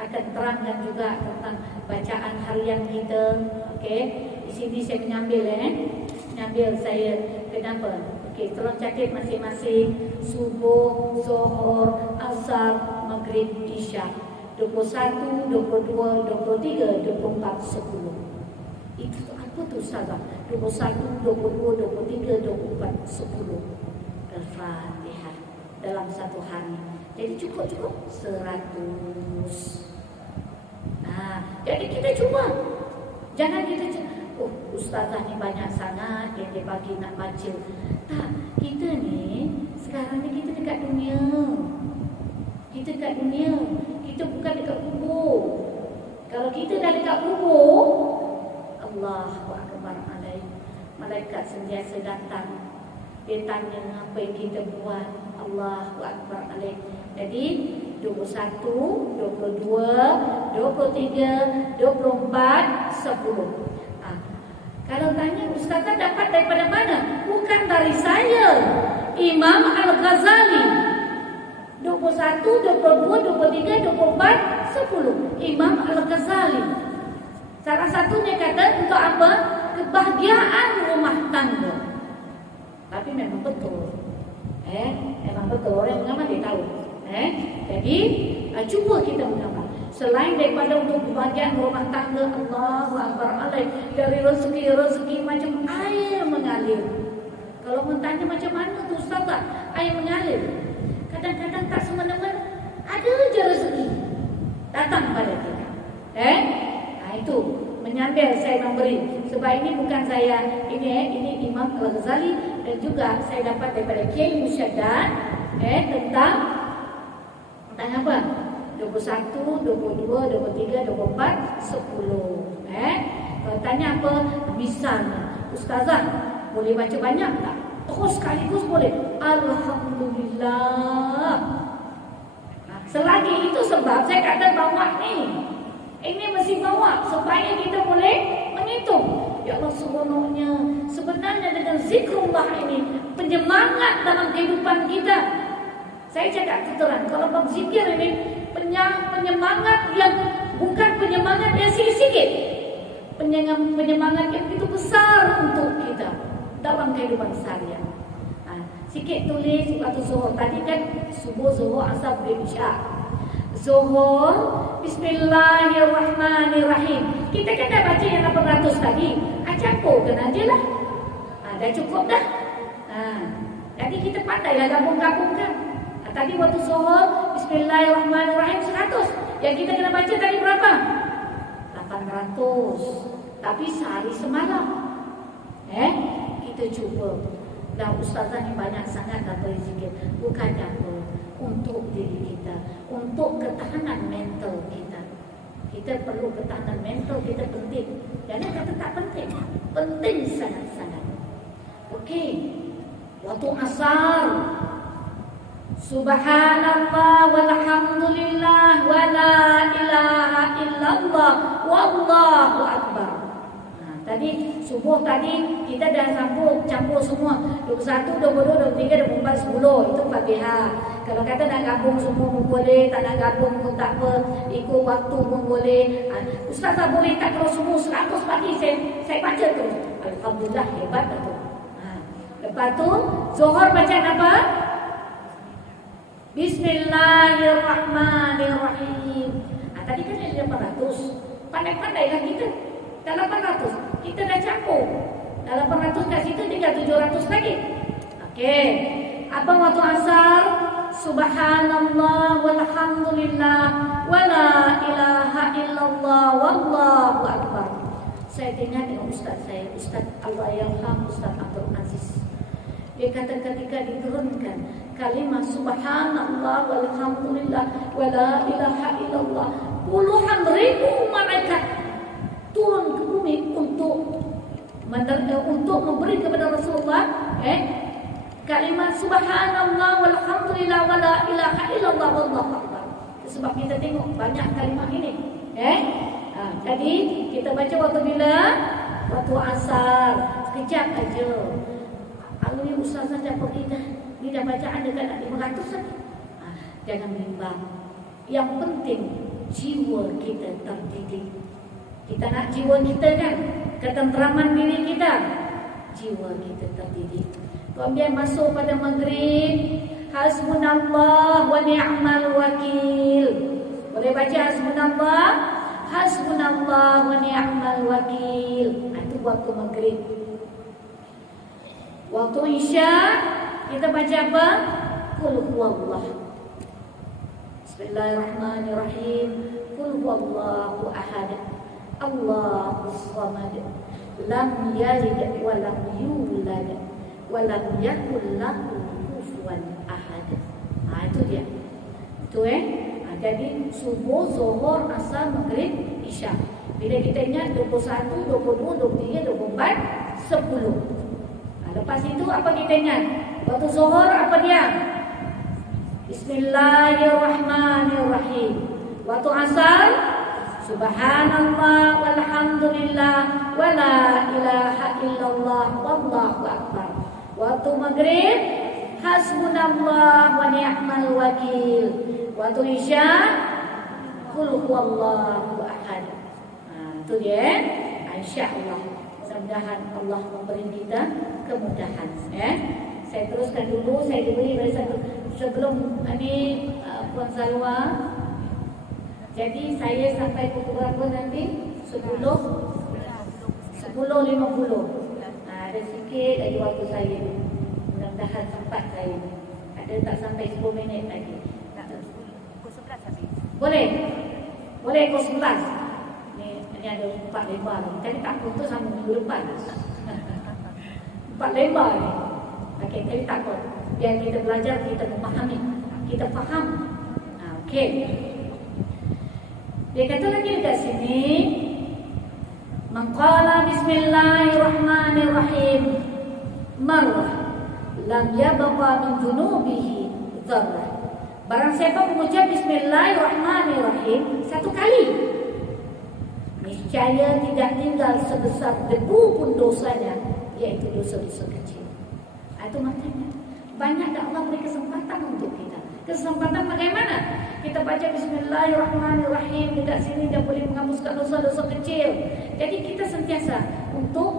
akan terangkan juga tentang bacaan harian kita. Okey, di sini saya mengambil saya kenapa? Okey, tolong catat masing-masing. Subuh, Zuhur, Asar, Maghrib, Isya. 21, 22, 23, 24, 10. Itu apa tu Ustazah? 21, 22, 23, 24, 10. Al-Fatihah dalam satu hari. Jadi cukup 100. Jadi kita cuba. Jangan kita Ustazah ni banyak sangat yang dia bagi nak baca. Tak, kita ni sekarang ni kita dekat dunia. Kita dekat dunia. Kita bukan dekat kubur. Kalau kita dah dekat kubur, Allahu Akbar alaih. Malaikat sentiasa datang. Dia tanya apa yang kita buat. Allahu Akbar alaih. Jadi 21, 22, 23, 24, 10. Kalau tanya Ustazah dapat daripada mana? Bukan dari saya, Imam Al-Ghazali. 21, 22, 23, 24, 10. Imam Al-Ghazali. Salah satunya kata untuk apa? Kebahagiaan rumah tangga. Tapi memang betul. Memang betul. Orang mengamal dia tahu. Jadi cuba kita mengamal. Selain daripada untuk kebahagiaan rumah tangga, Allahu Akbar alaih, dari rezeki macam air mengalir. Kalau bertanya macam mana tu Ustazah air mengalir, kadang-kadang tak semena-mena, ada je rezeki datang pada kita. Itu menyambil saya memberi. Sebab ini bukan saya, ini Imam Al-Ghazali, dan juga saya dapat daripada Kiai Musyaddad tentang apa? 21, 22, 23, 24, 10. Kalau tanya apa? Misalnya, Ustazah boleh baca banyak tak? Terus sekaligus boleh. Alhamdulillah. Selagi itu sebab saya kata bawa ni. Ini mesti bawa supaya kita boleh menghitung. Ya Allah, seronoknya. Sebenarnya dengan zikrullah ini penyemangat dalam kehidupan kita. Saya cakap terang, kalau berzikir ini penyemangat yang bukan penyemangat yang sikit-sikit. Penyemangat yang begitu besar untuk kita dalam kehidupan seharian. Sikit tulis waktu zuhur. Tadi kan subuh, zuhur, asar, maghrib, isya. Zuhur, Bismillahirrahmanirrahim. Kita kan dah baca yang 800 tadi. Campurkan aja lah. Dah cukup dah. Jadi kita pandailah gabung-gabungkan. Tadi waktu zuhur, Bismillahirrahmanirrahim 100. Yang kita kena baca tadi berapa? 800. Tapi sehari semalam. Kita cuba. Dan Ustazah ni banyak sangat dah berzikir. Bukannya apa? Untuk diri kita, untuk ketahanan mental kita. Kita perlu ketahanan mental kita penting. Jangan kata tak penting. Penting sangat-sangat. Okey. Waktu asar, Subhanallah walhamdulillah wa la ilaha illallah wallahu akbar. Tadi subuh tadi kita dah campur semua 21, 22, 23, 24, 10. Itu Fatihah. Kalau kata nak gabung semua pun boleh, tak nak gabung pun tak apa, ikut waktu pun boleh. Ustazah boleh tak kalau semua 100 pagi saya baca tu. Alhamdulillah, hebat tu. Lepas tu Zuhur baca apa? Bismillahirrahmanirrahim. Tadi kan ada 800. Pandai-pandailah kita. Dah 800. Kita dah campur. Dah 800 kat situ tinggal 700 lagi. Okey. Apa waktu asar? Subhanallah walhamdulillah wala ilaha illallah wallahu akbar. Saya tengok ustaz saya, Ustaz Allahyarham, Ustaz Abdul Aziz. Dia kata ketika diturunkan kalimah subhanallah walhamdulillah wala ilaha illallah, puluhan ribu malaikat turun ke bumi untuk memberi kepada Rasulullah kalimat subhanallah walhamdulillah wala ilaha illallah wallahu akbar. Sebab kita tengok banyak kalimat ini. Tadi kita baca waktu bila? Waktu asar. Sekejap aja. Kalau ni ustazah dah pergi dah. Ni dah bacaan dekat nak 500 lagi. Jangan bimbang. Yang penting jiwa kita terdidik. Kita nak jiwa kita kan, ketenteraman diri kita, jiwa kita terdidik. Kemudian masuk pada maghrib, hasbunallah wa ni'mal wakil. Boleh baca hasbunallah, hasbunallah wa ni'mal wakil. Itu waktu maghrib. Waktu isya kita baca apa? Qul huwallah. Bismillahirrahmanirrahim. Qul huwallahu ahad. Allahus samad. Lam yalid wa lam yulad wa lam yakul lahu kufuwan ahad. Itu dia. Itu jadi subuh, zuhur, asar, maghrib, isya. Bila kita ingat 21, 22, 23, 24, 10. Lepas itu apa kita ingat? Waktu zuhur apa dia? Bismillahirrahmanirrahim. Waktu asar, subhanallah walhamdulillah wala ilaha illallah wallahu akbar. Waktu maghrib, hasbunallah wa ni'mal wakil. Waktu isya, qul huwallahu ahad. Itu dia. Insya-Allah. Mudah-mudahan Allah memberi kita kemudahan. Saya teruskan dulu. Saya diberi dari sebelum ini Puan Salwa. Jadi saya sampai pukul berapa nanti? 10.50. Ada sikit lagi waktu saya. Mudah-mudahan sempat saya. Ada tak sampai 10 minit lagi. Pukul 11 habis. Boleh? Boleh pukul 11. Ini ada 4 lembar. Tadi tak pun tu sama minggu depan. 4 lembar ni. Okey, jadi takut. Biar kita belajar, kita memahami, kita faham. Okey. Dia kata lagi dekat sini, maqala bismillahirrahmanirrahim marrah lam yabqa min dhunubihi dzarrah. Barang siapa mengucap bismillahirrahmanirrahim satu kali, niscaya tidak tinggal sebesar debu pun dosanya, iaitu dosa-dosa kecil. Itu maknanya banyak dah Allah beri kesempatan untuk kita. Kesempatan bagaimana? Kita baca bismillahirrahmanirrahim, dekat sini dia boleh menghapuskan dosa-dosa kecil. Jadi kita sentiasa untuk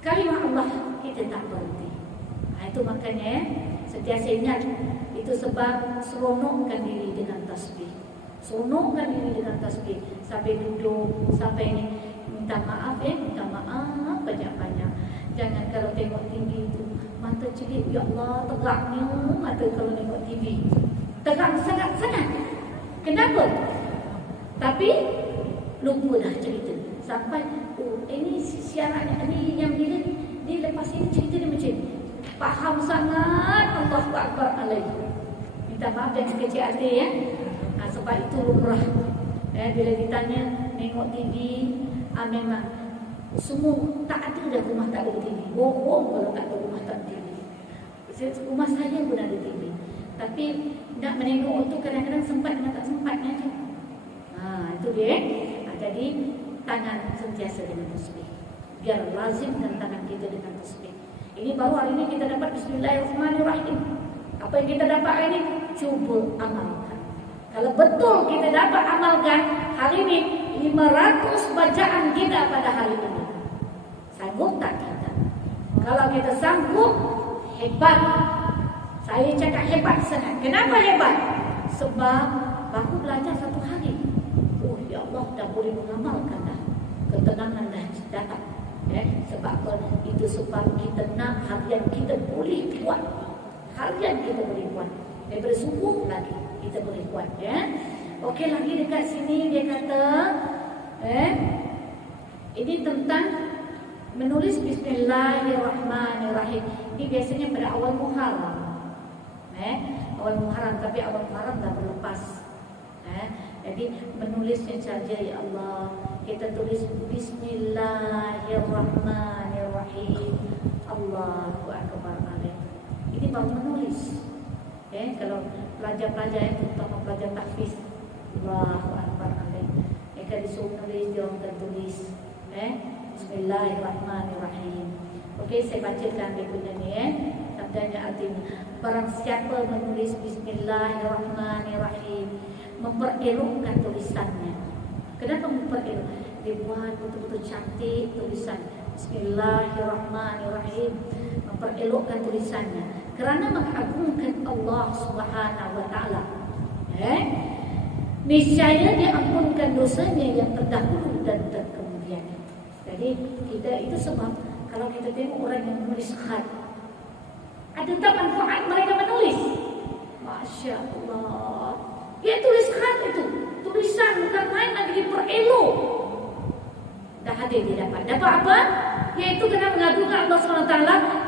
kalimah Allah, kita tak berhenti. Itu makanya sentiasa ingat. Itu sebab seronokkan diri dengan tasbih. Seronokkan diri dengan tasbih. Sampai duduk, sampai ni minta maaf minta maaf banyak-banyak. Jangan kalau tengok TV itu mata celik, ya Allah, tegaknya mata kalau tengok TV. Tegak sangat-sangat. Kenapa? Tapi lupa dah cerita. Sampai ini siarannya ini yang bila ni lepas ini cerita dia macam ni. Faham sangat, Allahu Akbar alaihi. Minta maaf dan sekecil hati sebab itu lumrah. Bila ditanya tengok TV, memang semua tak ada dah rumah tak ada TV. Bohong kalau tak ada rumah tak ada TV. Rumah saya pun ada TV. Tapi nak menengok itu kadang-kadang sempat dengan tak sempatnya je. Itu dia. Jadi tangan sentiasa dengan tasbih. Biar lazimkan tangan kita dengan tasbih. Ini baru hari ini kita dapat Bismillahirrahmanirrahim. Apa yang kita dapat hari ini, cuba amalkan. Kalau betul kita dapat amalkan hari ini 500 bacaan kita pada hari ini, sanggup tak kita? Kalau kita sanggup, hebat. Saya cakap hebat sangat. Kenapa hebat? Sebab baru belajar 1 hari. Oh ya Allah, dah boleh mengamalkan dah. Ketenangan dah datang. Sebab itu sebab kita nak harian kita boleh buat. Harian kita boleh buat. Daripada subuh lagi kita boleh buat. Okey, lagi dekat sini dia kata, ini tentang menulis Bismillahirrahmanirrahim. Ini biasanya pada awal Muharram. Awal Muharram, tapi awal Muharram dah berlepas. Jadi menulisnya saja, ya Allah, kita tulis Bismillahirrahmanirrahim. Allahu Akbar. Ini baru menulis. Kalau pelajar-pelajar yang terutama pelajar tahfiz, Allahu Akbar. Mereka disuruh menulis, dia orang tertulis Bismillahirrahmanirrahim. Okey, saya bacakan dia punya ni. Sabdanya artinya, barang siapa menulis Bismillahirrahmanirrahim, memperelokkan tulisannya. Kenapa memperelok? Dia buat betul-betul cantik tulisan Bismillahirrahmanirrahim, memperelokkan tulisannya kerana mengagungkan Allah Subhanahu wa taala. Niscaya diampunkan dosanya yang terdahulu dan terkemudian. Jadi kita itu sebab kalau kita tengok orang yang menulis khat, ada tak manfaat mereka menulis? Masya Allah, dia tulis khat itu, tulisan bukan main, lagi diperelok. Dah hadir dia dapat apa? Yaitu kena mengagungkan Allah SWT.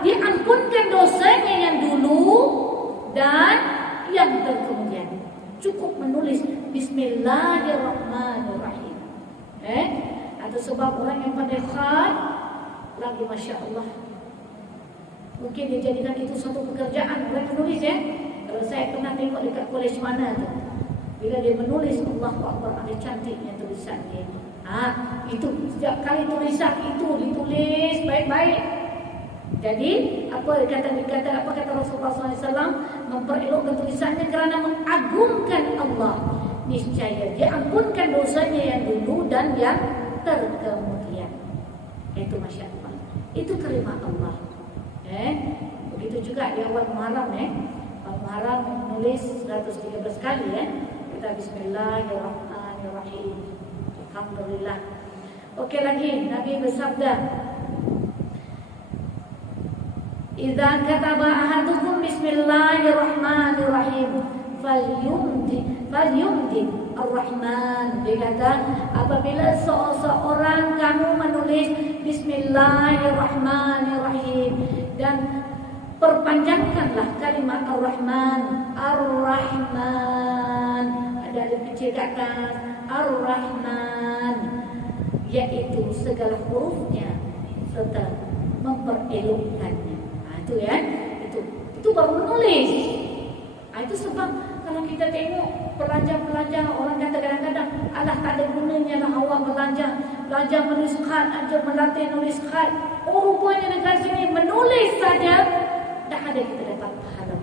Dia ampunkan dosanya yang dulu dan yang terkemudian. Cukup menulis Bismillahirrahmanirrahim. Atau sebab orang yang pandai khat lagi, Masya Allah, mungkin dia jadikan itu suatu pekerjaan. Orang menulis Kalau saya pernah tengok dekat kolej mana tu, bila dia menulis Allahu Akbar, ada cantiknya tulisan dia. Itu setiap kali tulisan itu ditulis baik-baik. Jadi apa kata Rasulullah SAW, memperelokkan tulisannya kerana mengagungkan Allah. Niscaya dia ampunkan dosanya yang dulu dan yang terkemudian. Itu Masya Allah, itu kalimat Allah. Begitu juga di awal Muharram. Muharram menulis 113 kali kita Bismillahirrahmanirrahim. Alhamdulillah. Okey, lagi Nabi bersabda, "Idza kataba ahadukum Bismillahirrahmanirrahim falyumdi Ar-Rahman." Dia kata, apabila seorang kamu menulis Bismillahirrahmanirrahim dan perpanjangkanlah kalimat Ar-Rahman. Ar-Rahman ada alif kecil kat atas, Ar-Rahman, yaitu segala hurufnya serta memperelokkannya. Itu baru menulis. Itu sebab kalau kita tengok pelajar-pelajar, orang kata kadang-kadang, alah tak ada gunanya lah awak belajar menulis khat, ajar melatih nulis khat. Rupanya negara sini menulis saja dah ada kita dapat pahala.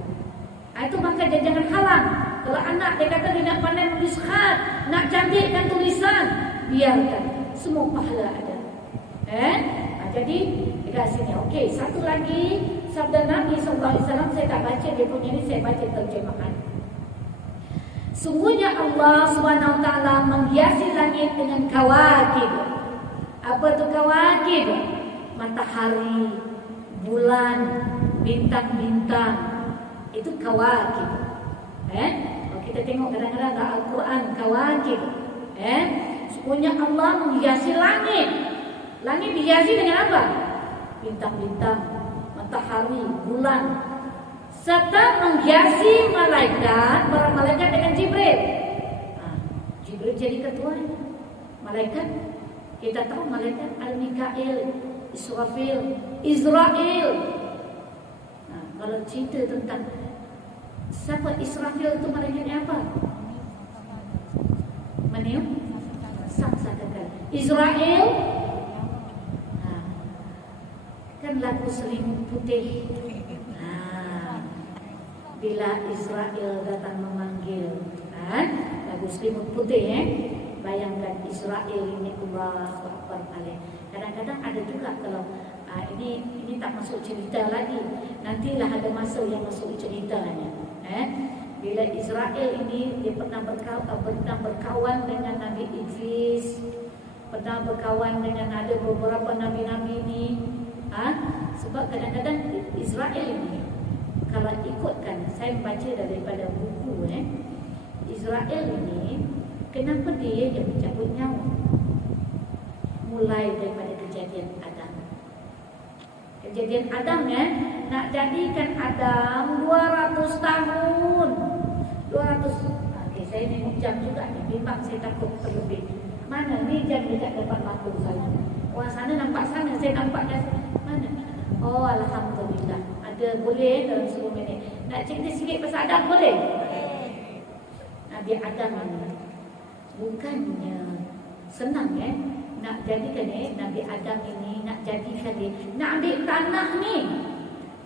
Itu maka jangan halang. Kalau anak dia kata dia nak pandai menulis khat, nak cantikkan tulisan, biarkan, semua pahala ada. Jadi dekat sini. Okey, satu lagi sabda Nabi SAW, saya tak baca dia punya ni, saya baca terjemahan. Sungguhnya Allah SWT menghiasi langit dengan kawakib. Apa tu kawakib? Matahari, bulan, bintang-bintang. Itu kawakib. Kalau kita tengok kadang-kadang dalam Al-Quran kawakib. Sungguhnya Allah menghiasi langit. Langit dihiasi dengan apa? Bintang-bintang, matahari, bulan, serta menghiasi malaikat, para malaikat dengan Jibril. Jibril jadi ketuanya. Malaikat, kita tahu malaikat Al-Mikail, Israfil, Israel. Kalau cerita tentang siapa Israfil itu, malaikatnya apa? Meniup sang sangkakala. Israel kan lagu Selimut Putih. Bila Israel datang memanggil, lagu Selimut Putih. Bayangkan Israel ini, Allahu Akbar. Kadang-kadang ada juga kalau ini tak masuk cerita lagi. Nantilah ada masa yang masuk ceritanya. Bila Israel ini dia pernah berkawan dengan Nabi Idris, pernah berkawan dengan ada beberapa nabi-nabi ini. Sebab kadang-kadang Israel ini, kalau ikutkan, saya membaca daripada buku Israel ini, kenapa dia yang mencabut nyawa? Mulai daripada kejadian Adam. Kejadian Adam nak jadikan Adam 200 tahun. 200. Okey, saya tengok jam juga ni. Memang saya takut terlebih. Mana ni jam dekat depan mata saya. Orang sana nampak sana, saya nampak kat mana? Oh, alhamdulillah. Ada boleh dalam 10 minit. Nak cerita sikit pasal Adam boleh? Nabi Adam ni bukannya senang nak jadikan Nabi Adam ini, nak jadikan dia, nak ambil tanah ni.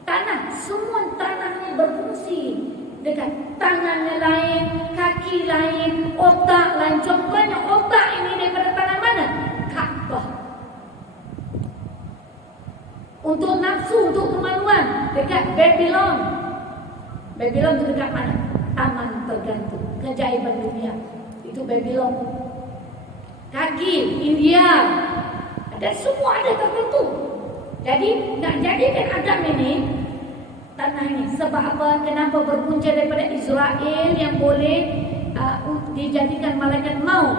Tanah, semua tanah ni berfungsi. Dekat tangannya lain, kaki lain, otak lain. Contohnya otak ini daripada tanah mana? Kaabah. Untuk nafsu, untuk kemaluan, dekat Babylon. Babylon itu dekat mana? Taman tergantung, keajaiban dunia. Itu Babylon. Kaki, India. Dan semua ada tertentu. Jadi nak jadikan Adam ini, tanah ini, sebab apa? Kenapa berpunca daripada Israel yang boleh dijadikan malaikat maut?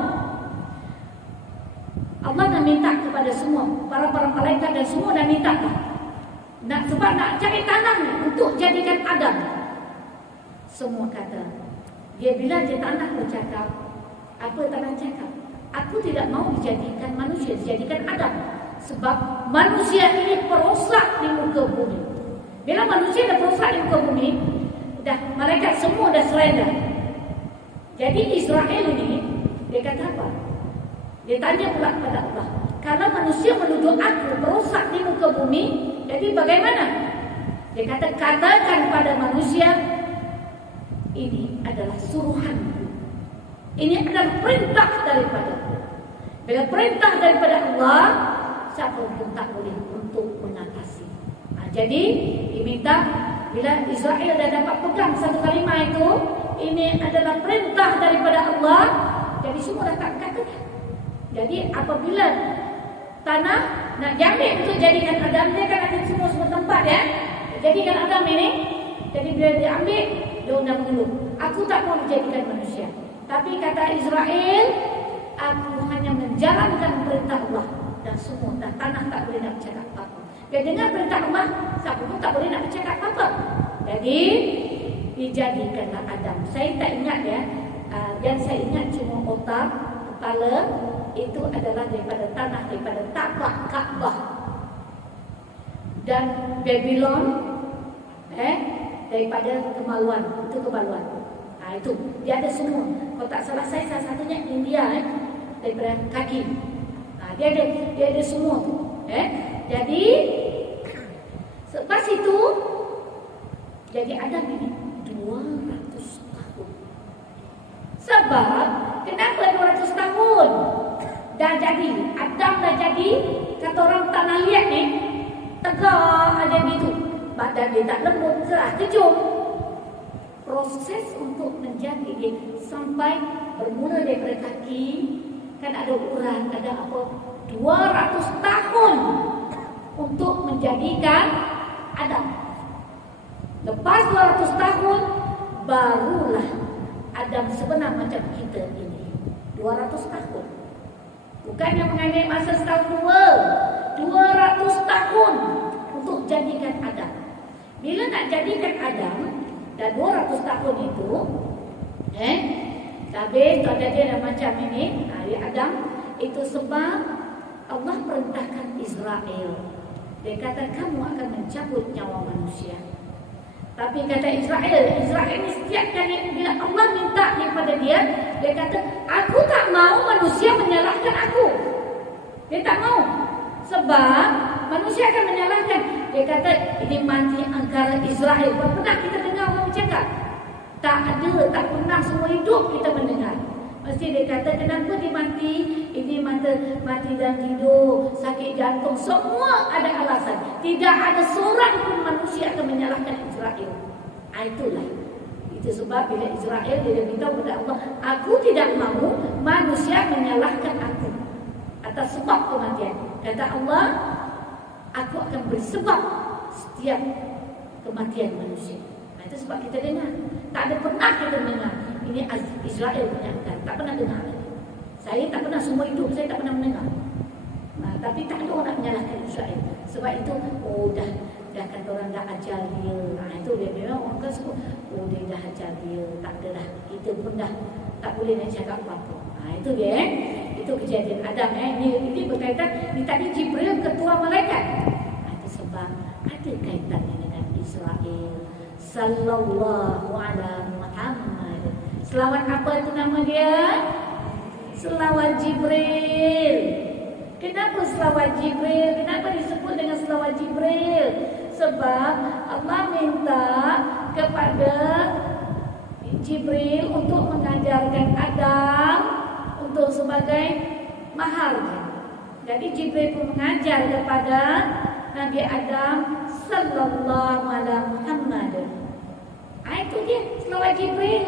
Allah dah minta kepada semua, para malaikat dan semua dah minta. Sebab nak cari tanah ni untuk jadikan Adam. Semua kata, bila dia tanah bercakap, apa tanah cakap? Aku tidak mau dijadikan manusia, dijadikan Adam. Sebab manusia ini perosak di muka bumi. Bila manusia dah perosak di muka bumi, dah malaikat semua dah surrender. Jadi Israel ini, dia kata apa? Dia tanya pula kepada Allah, kalau manusia menuduh aku perosak di muka bumi, jadi bagaimana? Dia kata, katakan pada manusia, ini adalah suruhanku. Ini adalah perintah daripada Allah. Bila perintah daripada Allah, siapa pun tak boleh untuk mengatasi. Jadi diminta, bila Israel dah dapat pegang satu kalimah itu, ini adalah perintah daripada Allah. Jadi semua dah tak kata. Jadi apabila tanah nak diambil untuk jadikan Adam, dia kan ada semua tempat jadikan Adam ini. Jadi bila dia ambil, dia undang mengeluh, aku tak mau dijadikan manusia. Tapi kata Israel, aku hanya menjalankan perintah Allah. Dan semua, dan tanah tak boleh nak bercakap apa-apa. Dia dengar perintah Allah, siapa pun tak boleh nak bercakap apa-apa. Jadi dijadikanlah Adam. Saya tak ingat yang saya ingat cuma otak, kepala. Itu adalah daripada tanah, daripada tapak Kaabah. Dan Babylon daripada kemaluan. Itu kemaluan. Itu dia ada semua. Kalau tak salah saya, salah satunya India daripada kaki. Dia ada semua tu. Jadi selepas itu, jadi Adam ini 200 tahun. Sebab kenapa 200 tahun? Dah jadi, Adam dah jadi, kata orang tanah liat ni, tegak aja gitu. Badan dia tak lembut, serah kejum. Proses untuk menjadi dia sampai bermula daripada kaki, kan ada urat, ada apa, 200 tahun untuk menjadikan Adam. Lepas 200 tahun, barulah Adam sebenar macam kita ini. 200 tahun. Bukan yang mengambil masa setahun dua, 200 tahun untuk jadikan Adam. Bila nak jadikan Adam, dah 200 tahun itu, habis tak ada dia dah macam ini, Adam, itu sebab Allah perintahkan Israel. Dia kata, kamu akan mencabut nyawa manusia. Tapi kata Israel ni setiap kali bila Allah minta daripada dia kata, aku tak mau manusia menyalahkan aku. Dia tak mau. Sebab manusia akan menyalahkan. Dia kata ini mati antara Israel. Pernah kita dengar orang bercakap? Tak ada, tak pernah semua hidup kita mendengar. Mesti dia kata kenapa dia mati? Ini mati dan tidur, sakit jantung, semua ada alasan. Tidak ada seorang pun manusia akan menyalahkan Israel. Itulah. Itu sebab bila Israel dia beritahu kepada Allah, aku tidak mahu manusia menyalahkan aku atas sebab kematian. Kata Allah, aku akan beri sebab setiap kematian manusia. Itu sebab kita dengar. Tak ada pernah kita dengar ini Israel menyalahkan. Tak pernah dengar. Saya tak pernah semua hidup saya tak pernah mendengar. Tapi tak ada orang menyalahkan Israel. Sebab itu dah kata orang dah ajar dia. Itu dia memang orang kan sebut dia dah ajar dia. Tak ada dah. Kita pun dah tak boleh nak cakap apa-apa. Itu dia. Itu kejadian Adam. Ini berkaitan. Ini tadi Jibril ketua malaikat. Itu sebab ada kaitannya dengan Israel. Sallallahu ala Muhammad. Selawat apa itu nama dia? Selawat Jibril. Kenapa selawat Jibril? Kenapa disebut dengan selawat Jibril? Sebab Allah minta kepada Jibril untuk mengajarkan Adam untuk sebagai maharnya. Jadi Jibril pun mengajar kepada Nabi Adam sallallahu alaihi Muhammad. Itu dia selawat Jibril.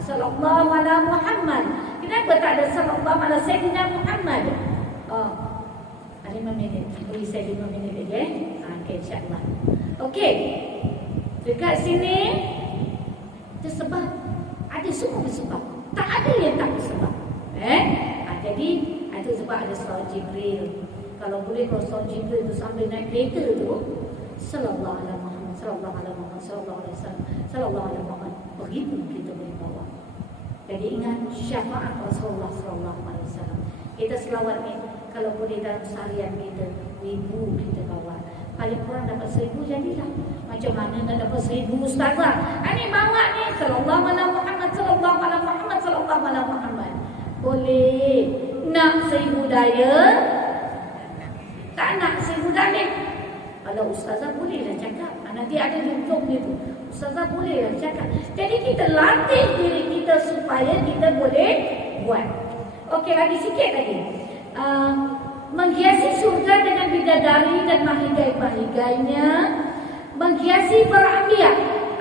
Sallallahu alaihi Muhammad. Kenapa tak ada sallallahu alaihi Sayyidina Muhammad? Ada 5 minit. Beri saya 5 minit lagi. Okey, insya-Allah. Okey. Dekat sini itu sebab ada semua bersebab. Tak ada yang tak bersebab. Jadi itu sebab ada selawat Jibril. Kalau boleh kalau selawat Jibril tu sambil naik kereta tu, sallallahu alaihi Muhammad, sallallahu alaihi Muhammad, sallallahu alaihi wasallam, sallallahu alaihi Muhammad. Begitu kita boleh bawa. Jadi ingat syafaat Rasulullah sallallahu alaihi wasallam. Kita selawat ni kalau boleh dalam seharian kita 1000 kita bawa. Paling kurang dapat 1000 jadilah. Macam mana nak dapat 1000 ustazah? Ini bawa ni sallallahu alaihi Muhammad, sallallahu alaihi Muhammad, sallallahu alaihi Muhammad. Boleh. Nak 1000 daya? Tak nak 1000 daya. Kalau ustazah bolehlah cakap. Nanti ada di ujung dia tu. Ustazah bolehlah cakap. Jadi kita latih diri kita supaya kita boleh buat. Okey, lagi sikit lagi. Menghiasi surga dengan bidadari dan mahigai-mahigainya. Menghiasi para anbiya.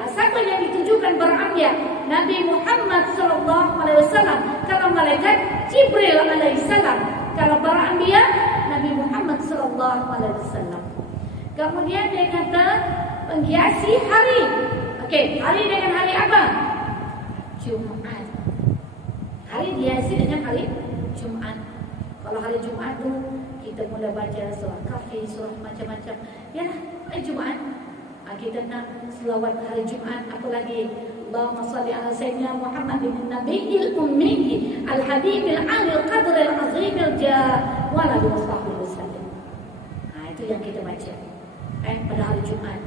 Siapa yang ditujukan para anbiya? Nabi Muhammad sallallahu alaihi wasallam. Kalau malaikat Jibril alaihi salam. Kalau para anbiya Nabi Muhammad sallallahu alaihi wasallam. Kemudian dia kata menghiasi hari. Okey, hari dengan hari apa? Jumaat. Hari dihiasi dengan hari Jumaat. Kalau hari Jumaat tu kita mula baca surah Kahfi, surah macam-macam. Yalah, hari Jumaat. Kita nak selawat hari Jumaat. Apa lagi? Allahumma salli ala sayyidina Muhammadin nabiyil ummi al-habibil alil qadril azimil jah wa ala washabihi wasallam. Itu yang kita baca. Pada hari Jumaat.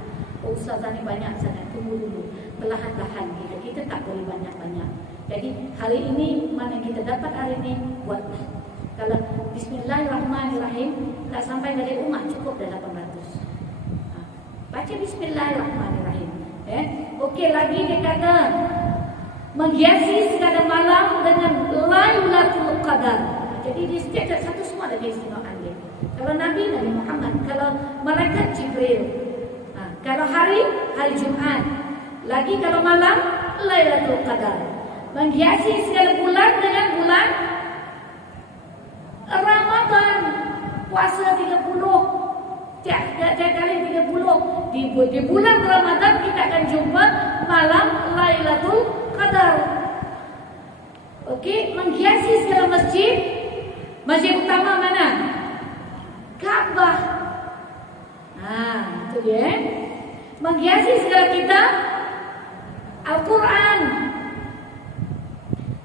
Ustazah ni banyak sangat. Tunggu dulu. Perlahan-lahan kita tak boleh banyak-banyak. Jadi hari ini mana yang kita dapat hari ini buatlah. Kalau Bismillahirrahmanirrahim tak sampai dari rumah cukup dah 800. Baca Bismillahirrahmanirrahim. Okey, lagi dia kata menghiasi segala malam dengan Lailatul Qadar. Jadi di setiap satu semua ada keistimewaan dia. Kalau Nabi Muhammad, kalau malaikat Jibril. Kalau hari Jumaat. Lagi kalau malam Lailatul Qadar. Menghiasi segala bulan dengan bulan Ramadan. Puasa 30. Tiap kali 30 di bulan Ramadan kita akan jumpa malam Lailatul Qadar. Okey, menghiasi segala masjid. Masjid utama mana? Kaabah. Itu dia. Menghiasi segala kitab Al-Quran.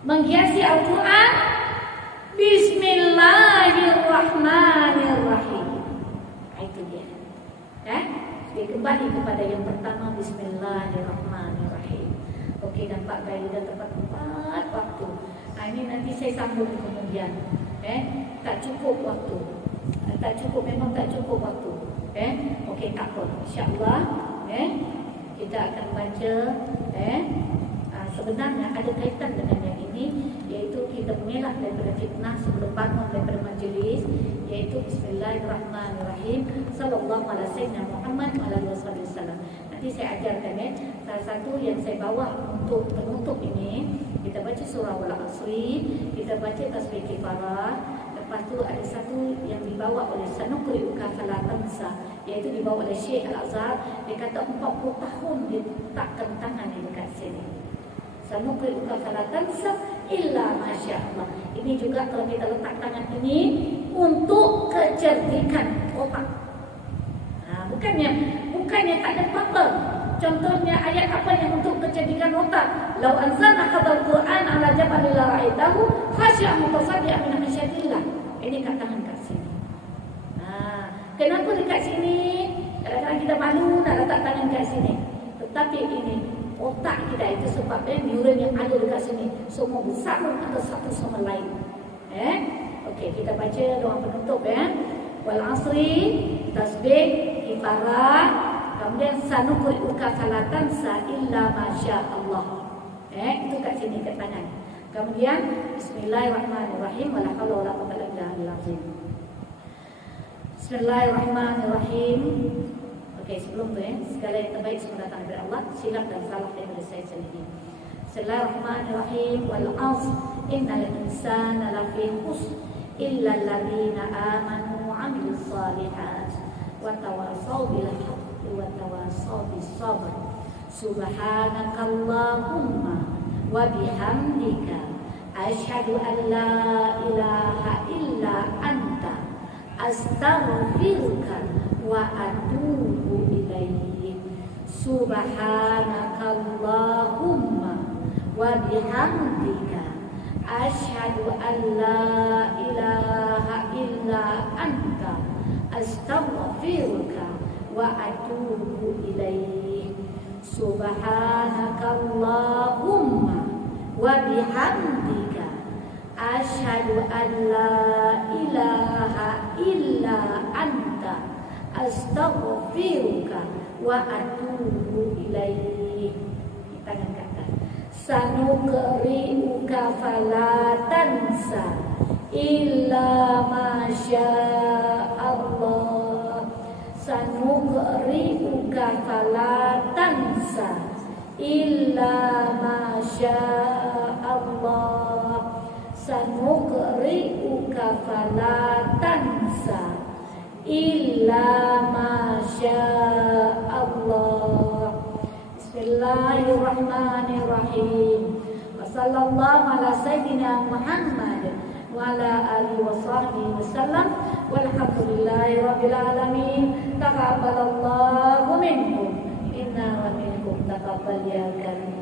Menghiasi Al-Quran. Bismillahirrahmanirrahim. Itu dia. Dia kembali kepada yang pertama, Bismillahirrahmanirrahim. Okey, nampak gaya dah tepat waktu. Ini nanti saya sambung kemudian. Tak cukup waktu. Tak cukup, memang tak cukup waktu. Okey, tak apa. InsyaAllah kita akan baca. Sebenarnya ada kaitan dengan yang ini, iaitu kita mengelak daripada fitnah sebelum bangun daripada majlis, iaitu Bismillahirrahmanirrahim, Sallallahu alaihi wasallam Muhammad alaihi wasallam. Nanti saya ajarkan salah satu yang saya bawa untuk penutup ini, kita baca surah Al-Asri, kita baca tasbih kifarah. Lepas tu ada satu yang dibawa oleh Sanuqri'uka fala tansa, iaitu dibawa oleh Syekh Al-Azhar. Dia kata 40 tahun dia letakkan tangan di dekat sini. Sanuqri'uka fala tansa illa masya-Allah. Ini juga kalau kita letak tangan ini untuk kecerdikan otak. Bukannya tak ada apa-apa. Contohnya ayat apa yang untuk kecerdikan otak? Lau anzalna hadzal Qur'an ala jabalin la ra'aitahu khashi'an mutasaddian min khasyatillah. Ini kat tangan kat sini. Kenapa dekat sini? Kadang-kadang kita malu nak letak tangan kat sini. Tetapi ini otak kita itu sebabnya neuron yang ada dekat sini semua bersama antara satu sama lain. Okey, kita baca doa penutup Wal asri, tasbih, kifarah, kemudian sanuqri'uka fala tansa illa masya-Allah. Itu kat sini kat tangan. Kemudian Bismillahirrahmanirrahim, wala haula wala quwwata illa billah. Bismillahirrahmanirrahim. Okey, sebelum tu segala yang terbaik semua datang dari Allah, silap dan salah daripada saya sendiri. Bismillahirrahmanirrahim. Wal 'asr innal insana lafi khusr illa alladziina aamanu wa 'amilus shalihat wa tawassaw bil haqqi wa tawassaw bis sabr. Subhanakallahumma wa bihamdika asyhadu an la ilaha illa anta astaghfiruka wa atubu ilaih. Subhanakallahumma wa bihamdika asyhadu an la ilaha illa anta astaghfiruka wa atubu ilaih. Subhanakallahumma wa bihamdika asyhadu an la ilaha illa anta astaghfiruka wa atubu ilaih. Tangan ke atas. Sanuqri'uka fala tansa illa masya Allah. Sanuqri'uka fala tansa illa masya Allah. Sanuqri'uka fala tansa illa masya Allah. Bismillahirrahmanirrahim. Wa sallallahu ala sayyidina Muhammad wa ala alihi wa sahbihi wasallam. Walhamdulillahi rabbil alamin. Taqabbalallahu minkum inna wa minkum taqabbal ya karim.